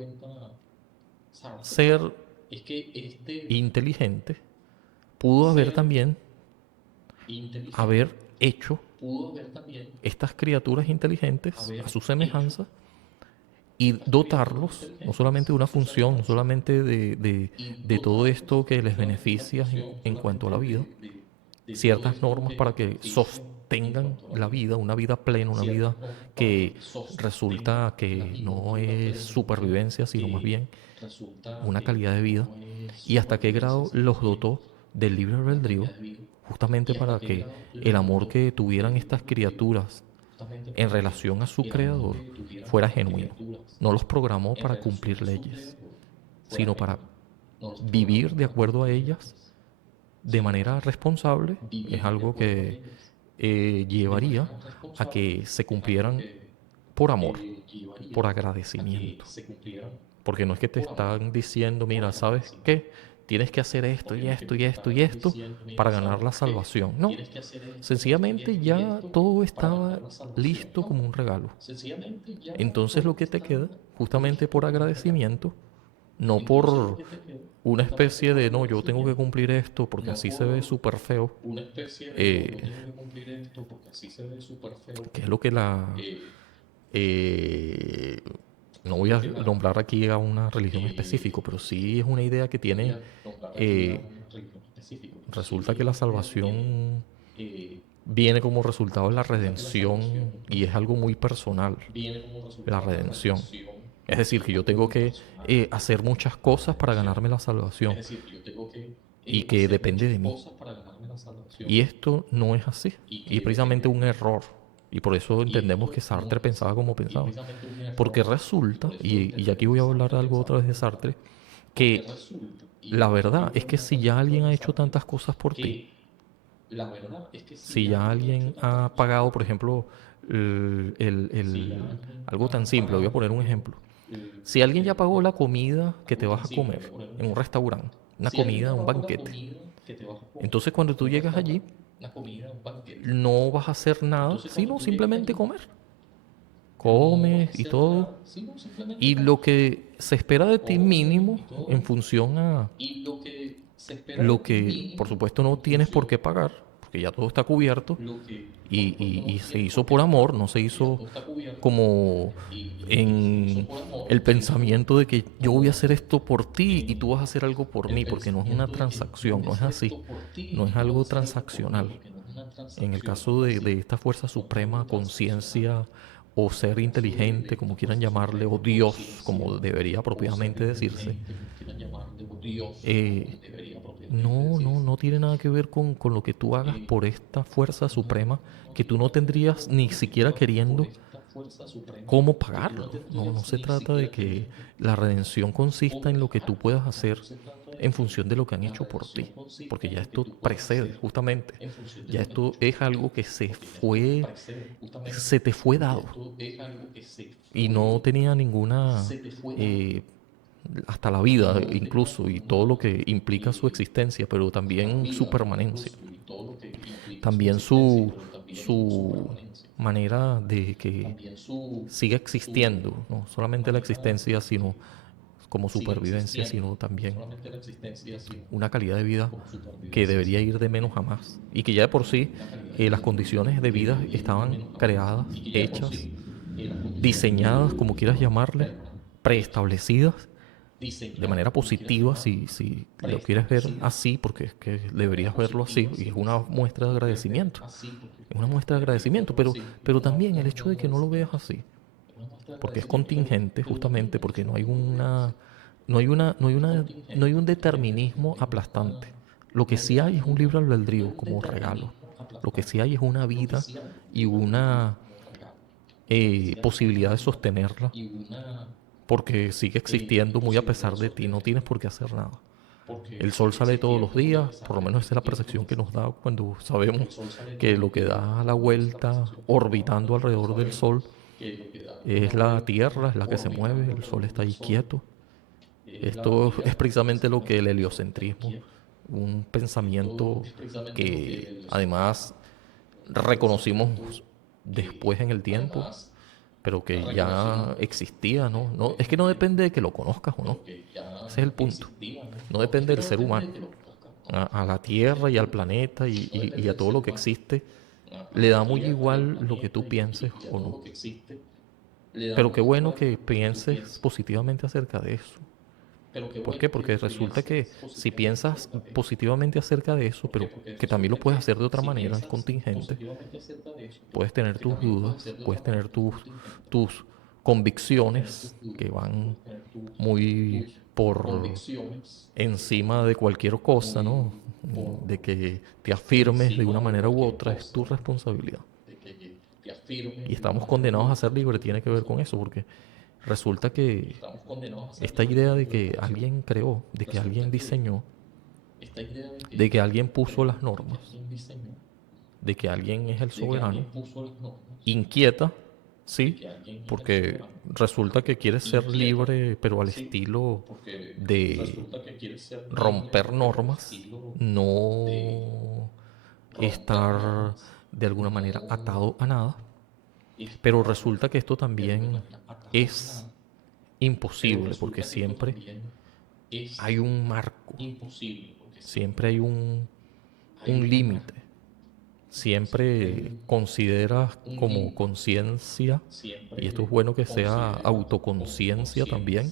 ser inteligente pudo haber también haber hecho estas criaturas inteligentes a su semejanza y dotarlos no solamente de una función, no solamente de todo esto que les beneficia en cuanto a la vida, ciertas normas para que sostengan la vida, una vida plena, una vida que resulta que no es supervivencia, sino más bien una calidad de vida, y hasta qué grado los dotó del libre albedrío, justamente para que el amor que tuvieran estas criaturas en relación a su creador fuera genuino. No los programó para cumplir leyes, sino para vivir de acuerdo a ellas de manera responsable. Es algo que llevaría a que se cumplieran por amor, por agradecimiento. Porque no es que te están diciendo, mira, ¿sabes qué? Tienes que hacer esto y esto y esto y esto para ganar la salvación. No, sencillamente ya todo estaba listo como un regalo. Entonces lo que te queda, justamente por agradecimiento, no por una especie de, no, yo tengo que cumplir esto porque así se ve súper feo, eh, que es lo que eh, no voy a nombrar aquí a una religión específica, pero sí es una idea que tiene, eh, resulta que la salvación viene como resultado de la redención y es algo muy personal, la redención. Es decir, que yo tengo que hacer muchas cosas para ganarme la salvación y que depende de mí. Y esto no es así. Y es precisamente un error. Y por eso entendemos que Sartre pensaba como pensaba. Porque resulta, y aquí voy a hablar algo otra vez de Sartre, que la verdad es que si ya alguien ha hecho tantas cosas por ti, si ya alguien ha pagado, por ejemplo, algo tan simple, voy a poner un ejemplo. Si alguien ya pagó la comida que te vas a comer en un restaurante, una comida, un banquete, entonces cuando tú llegas allí, no vas a hacer nada, sino simplemente comer. Comes y todo. Y lo que se espera de ti mínimo en función a lo que, por supuesto, no tienes por qué pagar, porque ya todo está cubierto y se hizo por amor, no se hizo como en el pensamiento de que yo voy a hacer esto por ti y tú vas a hacer algo por mí, porque no es una transacción, no es así, no es algo transaccional. En el caso de esta fuerza suprema, conciencia o ser inteligente, como quieran llamarle, o Dios, como debería propiamente decirse, eh, no tiene nada que ver con lo que tú hagas por esta fuerza suprema que tú no tendrías ni siquiera queriendo cómo pagarlo. No se trata de que la redención consista en lo que tú puedas hacer en función de lo que han hecho por ti, porque ya esto precede, justamente, ya esto es algo que se te fue dado y no tenía ninguna, eh, hasta la vida incluso, y todo lo que implica su existencia, pero también su permanencia, también su manera de que siga existiendo, no solamente la existencia, sino como supervivencia, sino también una calidad de vida que debería ir de menos a más. Y que ya de por sí las condiciones de vida estaban creadas, hechas, diseñadas, como quieras llamarle, preestablecidas de manera positiva, si lo quieres ver así, porque es que deberías verlo así, y es una muestra de agradecimiento. Es una muestra de agradecimiento, pero también el hecho de que no lo veas así, porque es contingente justamente porque no hay un determinismo aplastante. Lo que sí hay es un libre albedrío como regalo. Lo que sí hay es una vida y una posibilidad de sostenerla, porque sigue existiendo muy a pesar de ti. No tienes por qué hacer nada. El sol sale todos los días, por lo menos esa es la percepción que nos da cuando sabemos que lo que da la vuelta orbitando alrededor del sol es la Tierra, es la que se mueve, el sol está ahí quieto. Esto es precisamente lo que el heliocentrismo, un pensamiento que además reconocimos después en el tiempo, pero que ya existía, ¿no? No, es que no depende de que lo conozcas o no. Ese es el punto. No depende del ser humano. A la Tierra y al planeta y a todo lo que existe, le da muy igual lo que tú pienses o no. Pero qué bueno que pienses positivamente acerca de eso. ¿Por qué? Porque resulta que si piensas positivamente acerca de eso, pero que también lo puedes hacer de otra manera, es contingente, puedes tener tus dudas, puedes tener tus convicciones que van muy por encima de cualquier cosa, ¿no? De que te afirmes de una manera u otra es tu responsabilidad. Y estamos condenados a ser libres, tiene que ver con eso, porque resulta que esta idea de que alguien creó, de que alguien diseñó, de que alguien puso las normas, de que alguien es el soberano, inquieta, sí, porque resulta que quieres ser libre, pero al estilo de romper normas, no estar de alguna manera atado a nada, pero resulta que esto también es imposible porque siempre hay un marco, siempre hay un límite, siempre consideras como conciencia, y esto es bueno que sea autoconciencia también,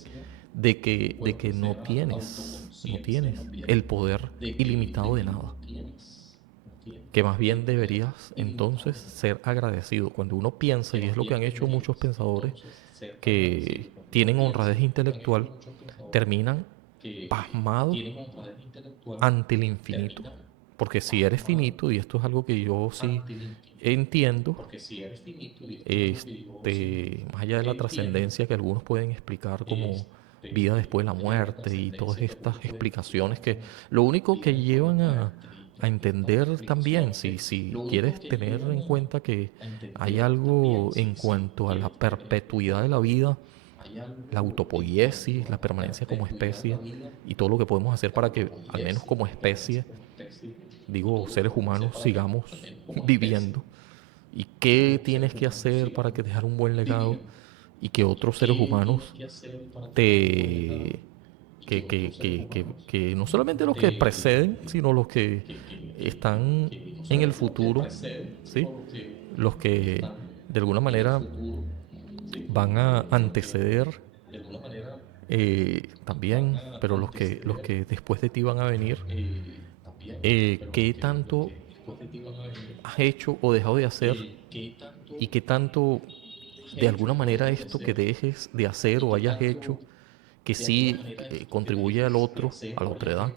de que no tienes el poder ilimitado de nada. Que más bien deberías entonces ser agradecido. Cuando uno piensa, y es lo que han hecho muchos pensadores que tienen honradez intelectual, terminan pasmados ante el infinito. Porque si eres finito, y esto es algo que yo sí entiendo, más allá de la trascendencia que algunos pueden explicar como vida después de la muerte y todas estas explicaciones que lo único que llevan a entender también, si quieres tener en cuenta que hay algo en cuanto a la perpetuidad de la vida, la autopoiesis, la permanencia como especie y todo lo que podemos hacer para que, al menos como especie, digo, seres humanos, sigamos viviendo. ¿Y qué tienes que hacer para que dejar un buen legado y que otros seres humanos te... que no solamente los que preceden, sino los que están en el futuro, ¿sí? Los que de alguna manera van a anteceder también, pero los que después de ti van a venir, qué tanto has hecho o dejado de hacer y qué tanto de alguna manera esto que dejes de hacer o hayas hecho que sí contribuye al otro, a la otredad.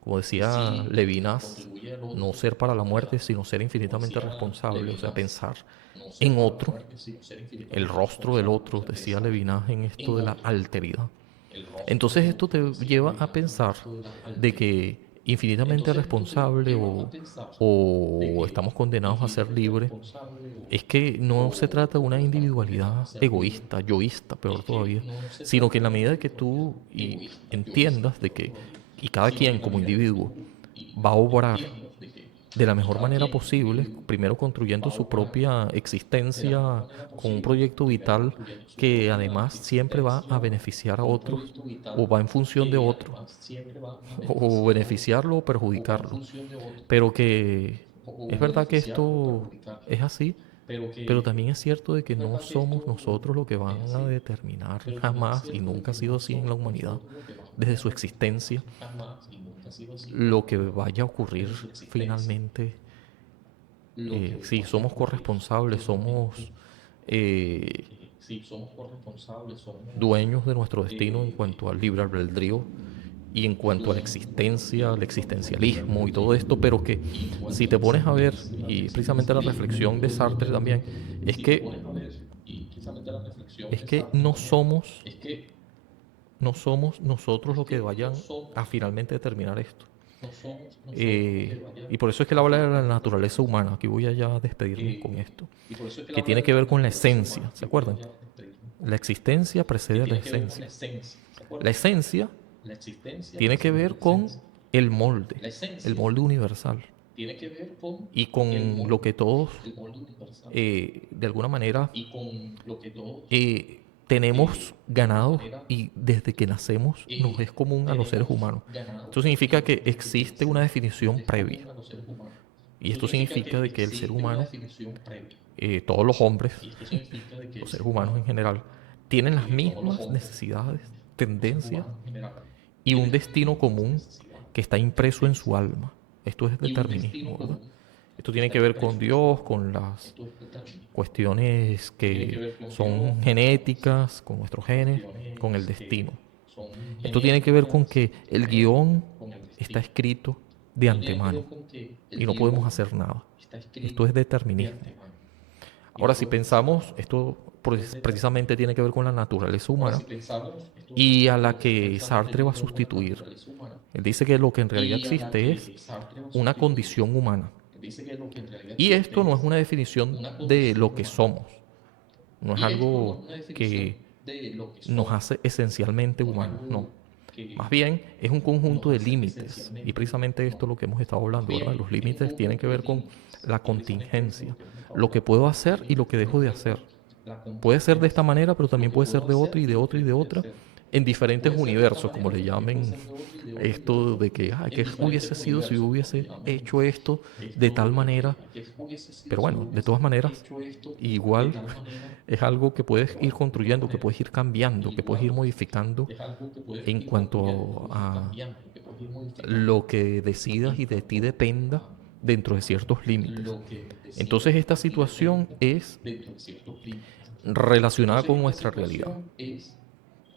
Como decía Levinas, no ser para la muerte, sino ser infinitamente responsable, o sea, pensar en otro, el rostro del otro, decía Levinas en esto de la alteridad. Entonces esto te lleva a pensar de que infinitamente responsable o estamos condenados a ser libres, es que no se trata de una individualidad egoísta, yoísta, peor todavía, sino que en la medida de que tú entiendas de que, y cada quien como individuo va a obrar de la mejor manera posible, primero construyendo su propia existencia con un proyecto vital que además siempre va a beneficiar a otros o va en función de otros, o beneficiarlo o perjudicarlo. Pero que es verdad que esto es así, pero también es cierto de que no somos nosotros lo que van a determinar jamás, y nunca ha sido así en la humanidad, desde su existencia, lo que vaya a ocurrir finalmente. Sí, somos corresponsables, somos eh, dueños de nuestro destino en cuanto al libre albedrío y en cuanto a la existencia, el existencialismo y todo esto, pero que si te pones a ver, y precisamente la reflexión de Sartre también, es que, es que no somos nosotros los que vayan a finalmente determinar esto. Y por eso es que él habla de la naturaleza humana. Aquí voy a ya despedirme con esto. Que tiene que ver con la esencia. ¿Se acuerdan? La existencia precede a la esencia. La esencia tiene que ver con el molde universal. Y con lo que todos, de alguna manera, tenemos ganado y desde que nacemos nos es común a los seres humanos. Esto significa que existe una definición previa. Y esto significa de que el ser humano, todos los hombres, los seres humanos en general, tienen las mismas necesidades, tendencias y un destino común que está impreso en su alma. Esto es determinismo, ¿verdad? Esto tiene que ver con Dios, con las cuestiones que son genéticas, con nuestros genes, con el destino. Esto tiene que ver con que el guión está escrito de antemano y no podemos hacer nada. Esto es determinismo. Ahora, si pensamos, esto precisamente tiene que ver con la naturaleza humana y a la que Sartre va a sustituir. Él dice que lo que en realidad existe es una condición humana. Y esto no es una definición de lo que somos, no es algo que nos hace esencialmente humanos, no. Más bien es un conjunto de límites. Y precisamente esto es lo que hemos estado hablando, ¿verdad? Los límites tienen que ver con la contingencia, lo que puedo hacer y lo que dejo de hacer. Puede ser de esta manera, pero también puede ser de otra y de otra y de otra, en diferentes universos, como le llamen esto de que, ¿qué hubiese sido si yo hubiese hecho esto de tal manera? Pero bueno, de todas maneras, igual es algo que puedes ir construyendo, que puedes ir cambiando, que puedes ir modificando en cuanto a lo que decidas y de ti dependa dentro de ciertos límites. Entonces esta situación es relacionada con nuestra realidad.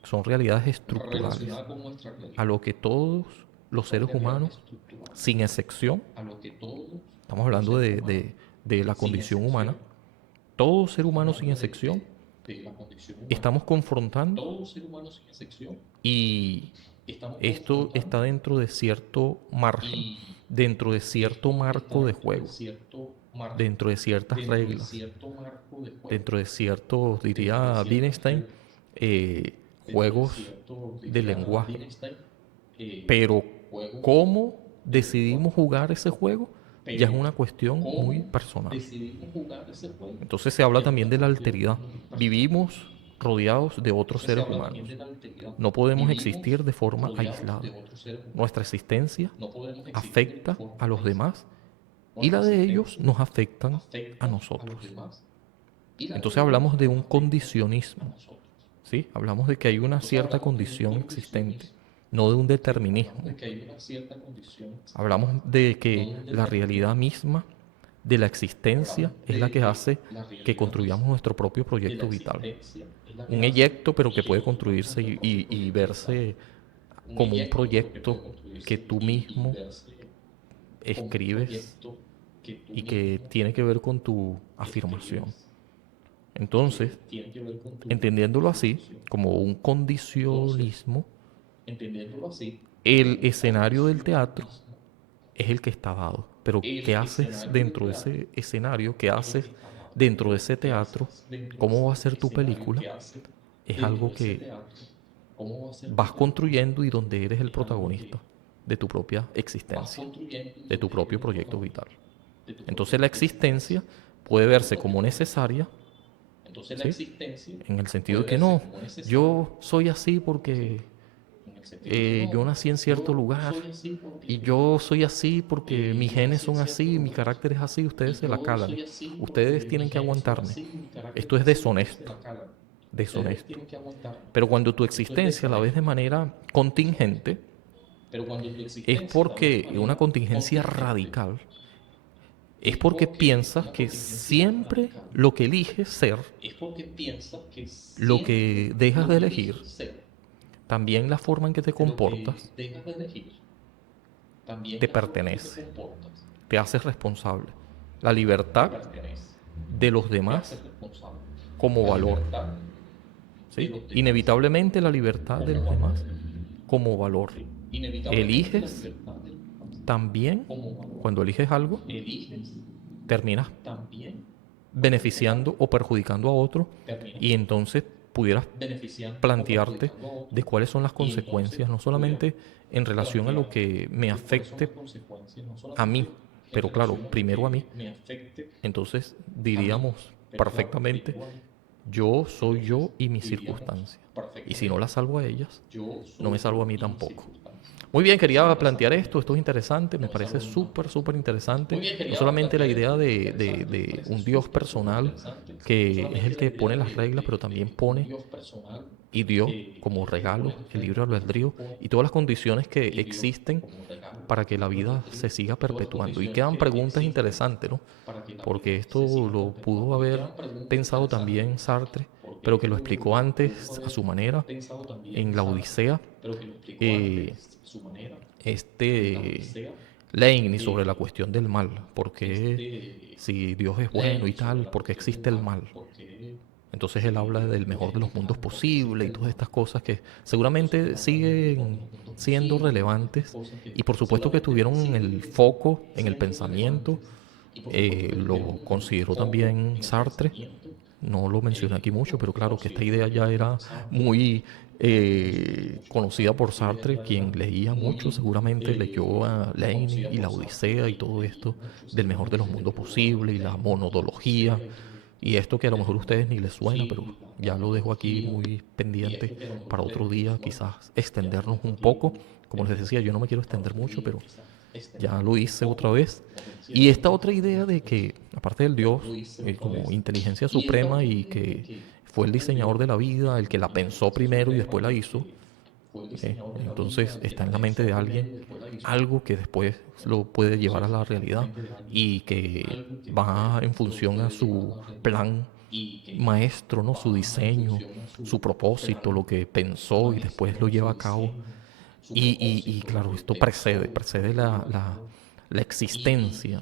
Son realidades estructurales a lo que todos los seres humanos, sin excepción, estamos hablando de la condición humana, todo ser humano sin excepción, estamos confrontando y esto está dentro de cierto margen, dentro de cierto marco de juego, dentro de ciertas reglas, dentro de ciertos, diría Wittgenstein, juegos de lenguaje. Pero cómo decidimos jugar ese juego ya es una cuestión muy personal. Entonces se habla también de la alteridad. Vivimos rodeados de otros seres humanos. No podemos existir de forma aislada. Nuestra existencia afecta a los demás y la de ellos nos afectan a nosotros. Entonces hablamos de un condicionismo, ¿sí? Hablamos de que hay una cierta condición existente, no de un determinismo. Hablamos de que la realidad misma de la existencia es la que hace que construyamos nuestro propio proyecto vital. Un eyecto, pero que puede construirse y verse como un proyecto que tú mismo escribes y que tiene que ver con tu afirmación. Entonces, entendiéndolo así, como un condicionismo, el escenario del teatro es el que está dado. Pero ¿qué haces dentro de ese escenario? ¿Qué haces dentro de ese teatro? ¿Cómo va a ser tu película? Es algo que vas construyendo y donde eres el protagonista de tu propia existencia, de tu propio proyecto vital. Entonces la existencia puede verse como necesaria, ¿sí? En el sentido de que no, yo soy así porque yo nací en cierto lugar y yo soy así porque mis genes son así, mi carácter es así, ustedes se la calan. Ustedes tienen que aguantarme. Esto es deshonesto, deshonesto. Pero cuando tu existencia la ves de manera contingente, es porque una contingencia radical, es porque piensas que siempre lo que eliges ser, lo que dejas de elegir, también la forma en que te comportas te pertenece, te haces responsable. La libertad de los demás como valor, ¿sí? Inevitablemente la libertad de los demás como valor. Eliges también, cuando eliges algo, terminas beneficiando o perjudicando a otro y entonces pudieras plantearte de cuáles son las consecuencias, no solamente en relación a lo que me afecte a mí, pero claro, primero a mí. Entonces diríamos perfectamente, yo soy yo y mis circunstancias. Y si no las salvo a ellas, no me salvo a mí tampoco. Muy bien, quería plantear esto es interesante, me parece súper, súper interesante. No solamente la idea de un Dios personal que es el que pone las reglas, pero también pone y dio como regalo el libre albedrío y todas las condiciones que existen para que la vida se siga perpetuando. Y quedan preguntas interesantes, ¿no? Porque esto lo pudo haber pensado también Sartre, pero que lo explicó antes a su manera en la Odisea. Eh, este Leibniz sobre la cuestión del mal, porque si Dios es bueno y tal, ¿por qué existe el mal? Entonces él habla del mejor de los mundos posible y todas estas cosas que seguramente siguen siendo relevantes y por supuesto que tuvieron el foco en el pensamiento. Lo consideró también Sartre, no lo mencioné aquí mucho, pero claro que esta idea ya era muy conocida por Sartre, quien leía mucho, seguramente leyó a Lenin y la Odisea y todo esto del mejor de los mundos posible y la monodología y esto que a lo mejor a ustedes ni les suena, pero ya lo dejo aquí muy pendiente para otro día, quizás extendernos un poco. Como les decía, yo no me quiero extender mucho, pero ya lo hice otra vez. Y esta otra idea de que, aparte del Dios, como inteligencia suprema y que fue el diseñador de la vida, el que la pensó primero y después la hizo, entonces está en la mente de alguien algo que después lo puede llevar a la realidad y que va en función a su plan maestro, ¿no? Su diseño, su propósito, lo que pensó y después lo lleva a cabo. Y claro, esto precede la existencia,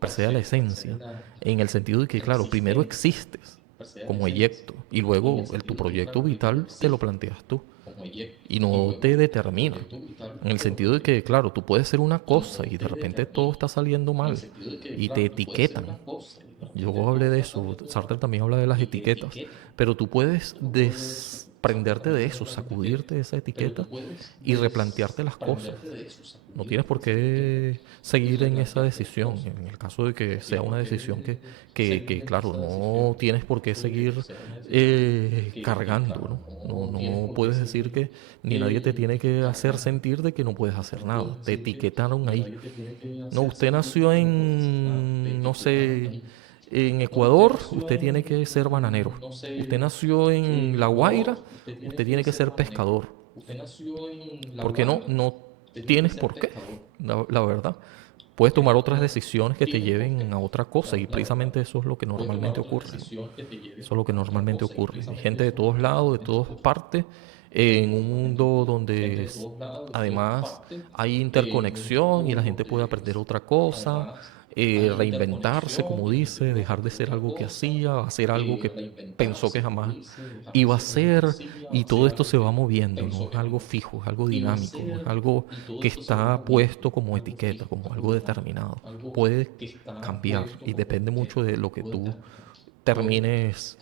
precede a la esencia, en el sentido de que, claro, primero existes como eyecto y luego tu proyecto vital te lo planteas tú y no te determina. En el sentido de que, claro, tú puedes ser una cosa y de repente todo está saliendo mal y te etiquetan. Yo hablé de eso, Sartre también habla de las etiquetas, pero tú puedes desprenderte de eso, sacudirte de esa etiqueta y replantearte las cosas. No tienes por qué seguir en esa decisión, en el caso de que sea una decisión que claro, no tienes por qué seguir cargando, ¿no? No puedes decir que ni nadie te tiene que hacer sentir de que no puedes hacer nada. Te etiquetaron ahí. No, usted nació en, no sé, en Ecuador, usted tiene que ser bananero. Usted nació en La Guaira, usted tiene que ser pescador. Porque no tienes por qué, la verdad. Puedes tomar otras decisiones que te lleven a otra cosa y precisamente eso es lo que normalmente ocurre, ¿no? Eso es lo que normalmente ocurre. Hay gente de todos lados, de todas partes, en un mundo donde además hay interconexión y la gente puede aprender otra cosa, reinventarse, como dice, dejar de ser algo que hacía, hacer algo que pensó que jamás iba a ser y todo esto se va moviendo, no es algo fijo, es algo dinámico, no es algo que está puesto como etiqueta, como algo determinado. Puede cambiar y depende mucho de lo que tú termines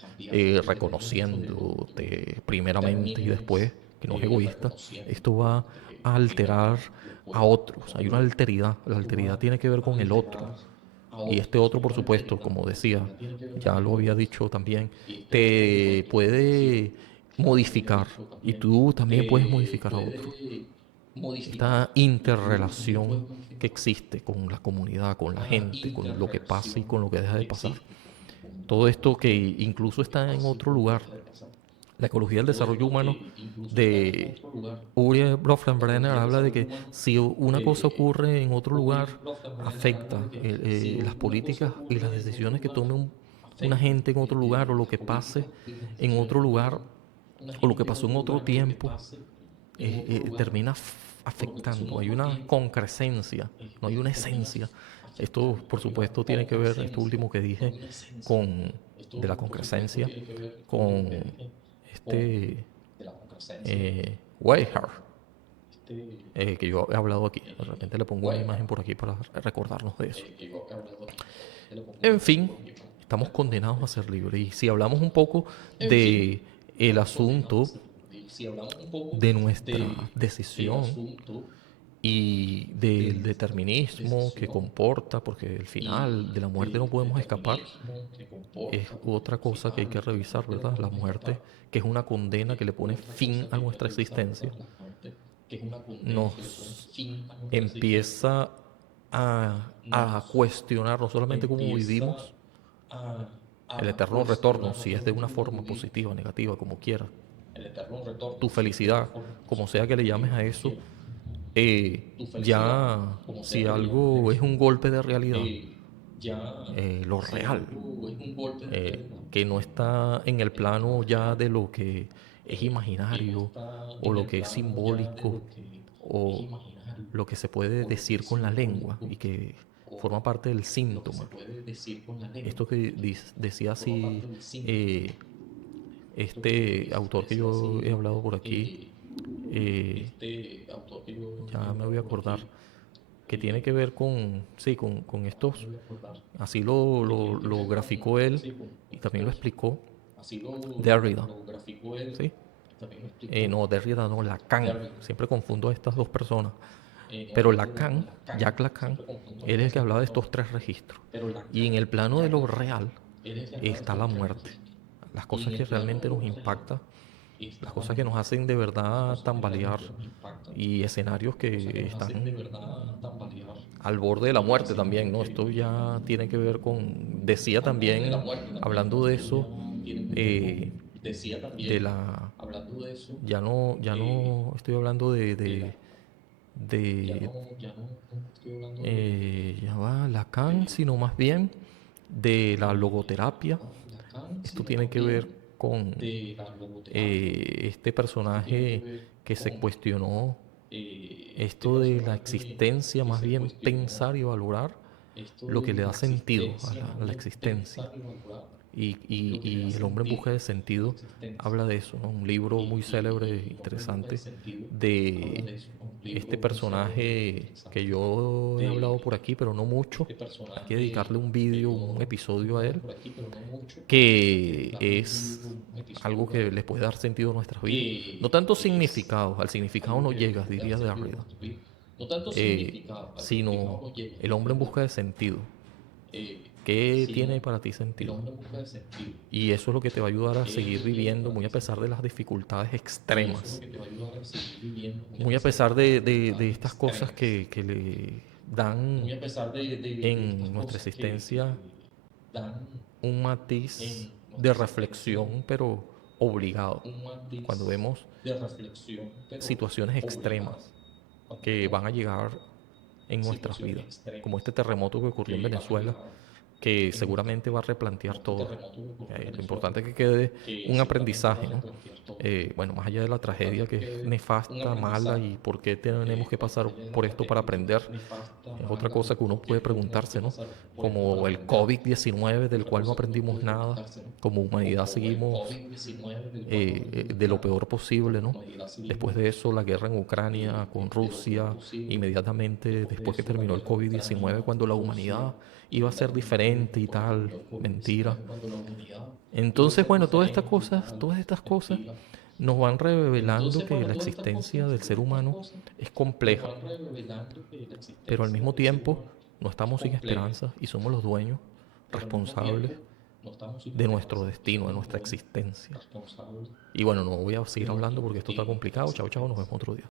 reconociéndote primeramente y después, que no es egoísta, esto va a alterar a otros. Hay una alteridad. La alteridad tiene que ver con el otro. Y este otro, por supuesto, como decía, ya lo había dicho también, te puede modificar y tú también puedes modificar a otro. Esta interrelación que existe con la comunidad, con la gente, con lo que pasa y con lo que deja de pasar. Todo esto que incluso está en otro lugar. La ecología del desarrollo humano de Uri Bronfenbrenner habla de que si una cosa ocurre en otro lugar, afecta las políticas y las decisiones que tome una gente en otro lugar o lo que pase en otro lugar o lo que pasó en otro tiempo termina afectando. Hay una concrescencia, no hay una esencia. Esto, por supuesto, tiene que ver, esto último que dije, con de la concrescencia, con este Weihar, que yo he hablado aquí. De repente le pongo una imagen por aquí para recordarnos de eso. En fin, estamos condenados a ser libres. Y si hablamos un poco de el asunto de nuestra decisión y del determinismo que comporta, porque al final de la muerte no podemos escapar, es otra cosa que hay que revisar, ¿verdad? La muerte, que es una condena que le pone fin a nuestra existencia, nos empieza a cuestionar no solamente cómo vivimos, el eterno retorno, si es de una forma positiva o negativa, como quieras, tu felicidad, como sea que le llames a eso, ya si algo es un golpe de realidad, lo real, que no está en el plano ya de lo que es imaginario o lo que es simbólico o lo que se puede decir con la lengua y que forma parte del síntoma. Esto que decía así este autor que yo he hablado por aquí, eh, ya me voy a acordar, que tiene que ver con, sí, con estos, así lo graficó él y también lo explicó Derrida, ¿sí? No, Derrida no, Lacan, siempre confundo a estas dos personas, pero Lacan, Jacques Lacan, él es el que hablaba de estos tres registros, y en el plano de lo real está la muerte, las cosas que realmente nos impactan, las cosas que nos hacen de verdad tambalear y escenarios que están al borde de la muerte también, ¿no? Esto ya tiene que ver con, decía también, hablando de eso, de la, ya no estoy hablando de ya va, Lacan, sino más bien de la logoterapia. Esto tiene que ver con este personaje que se cuestionó esto de la existencia, más bien pensar y valorar lo que le da sentido a la existencia. Y El hombre en busca de sentido habla de eso, ¿no? Un libro muy célebre, interesante, de este personaje que yo he hablado por aquí, pero no mucho. Hay que dedicarle un vídeo, un episodio a él, que es algo que le puede dar sentido a nuestras vidas. No tanto significado, al significado no llegas, diría de arriba, sino el hombre en busca de sentido. ¿Qué tiene para ti sentido? Y eso es lo que te va a ayudar a seguir viviendo, muy a pesar de las dificultades extremas, muy a pesar de estas cosas que le dan en nuestra existencia un matiz de reflexión, pero obligado. Cuando vemos situaciones extremas que van a llegar en nuestras vidas, como este terremoto que ocurrió en Venezuela, que seguramente va a replantear todo. Lo importante es que quede un aprendizaje, ¿no? Bueno, más allá de la tragedia que es nefasta, mala y por qué tenemos que pasar por esto para aprender, es otra cosa que uno puede preguntarse, ¿no? Como el COVID-19 del cual no aprendimos nada, como humanidad seguimos de lo peor posible, ¿no? Después de eso, la guerra en Ucrania con Rusia, inmediatamente después que terminó el COVID-19, cuando la humanidad iba a ser diferente y tal, mentira. Entonces, bueno, todas estas cosas nos van revelando que la existencia del ser humano es compleja, pero al mismo tiempo no estamos sin esperanza y somos los dueños responsables de nuestro destino, de nuestra existencia. Y bueno, no voy a seguir hablando porque esto está complicado. Chao, chao, nos vemos otro día.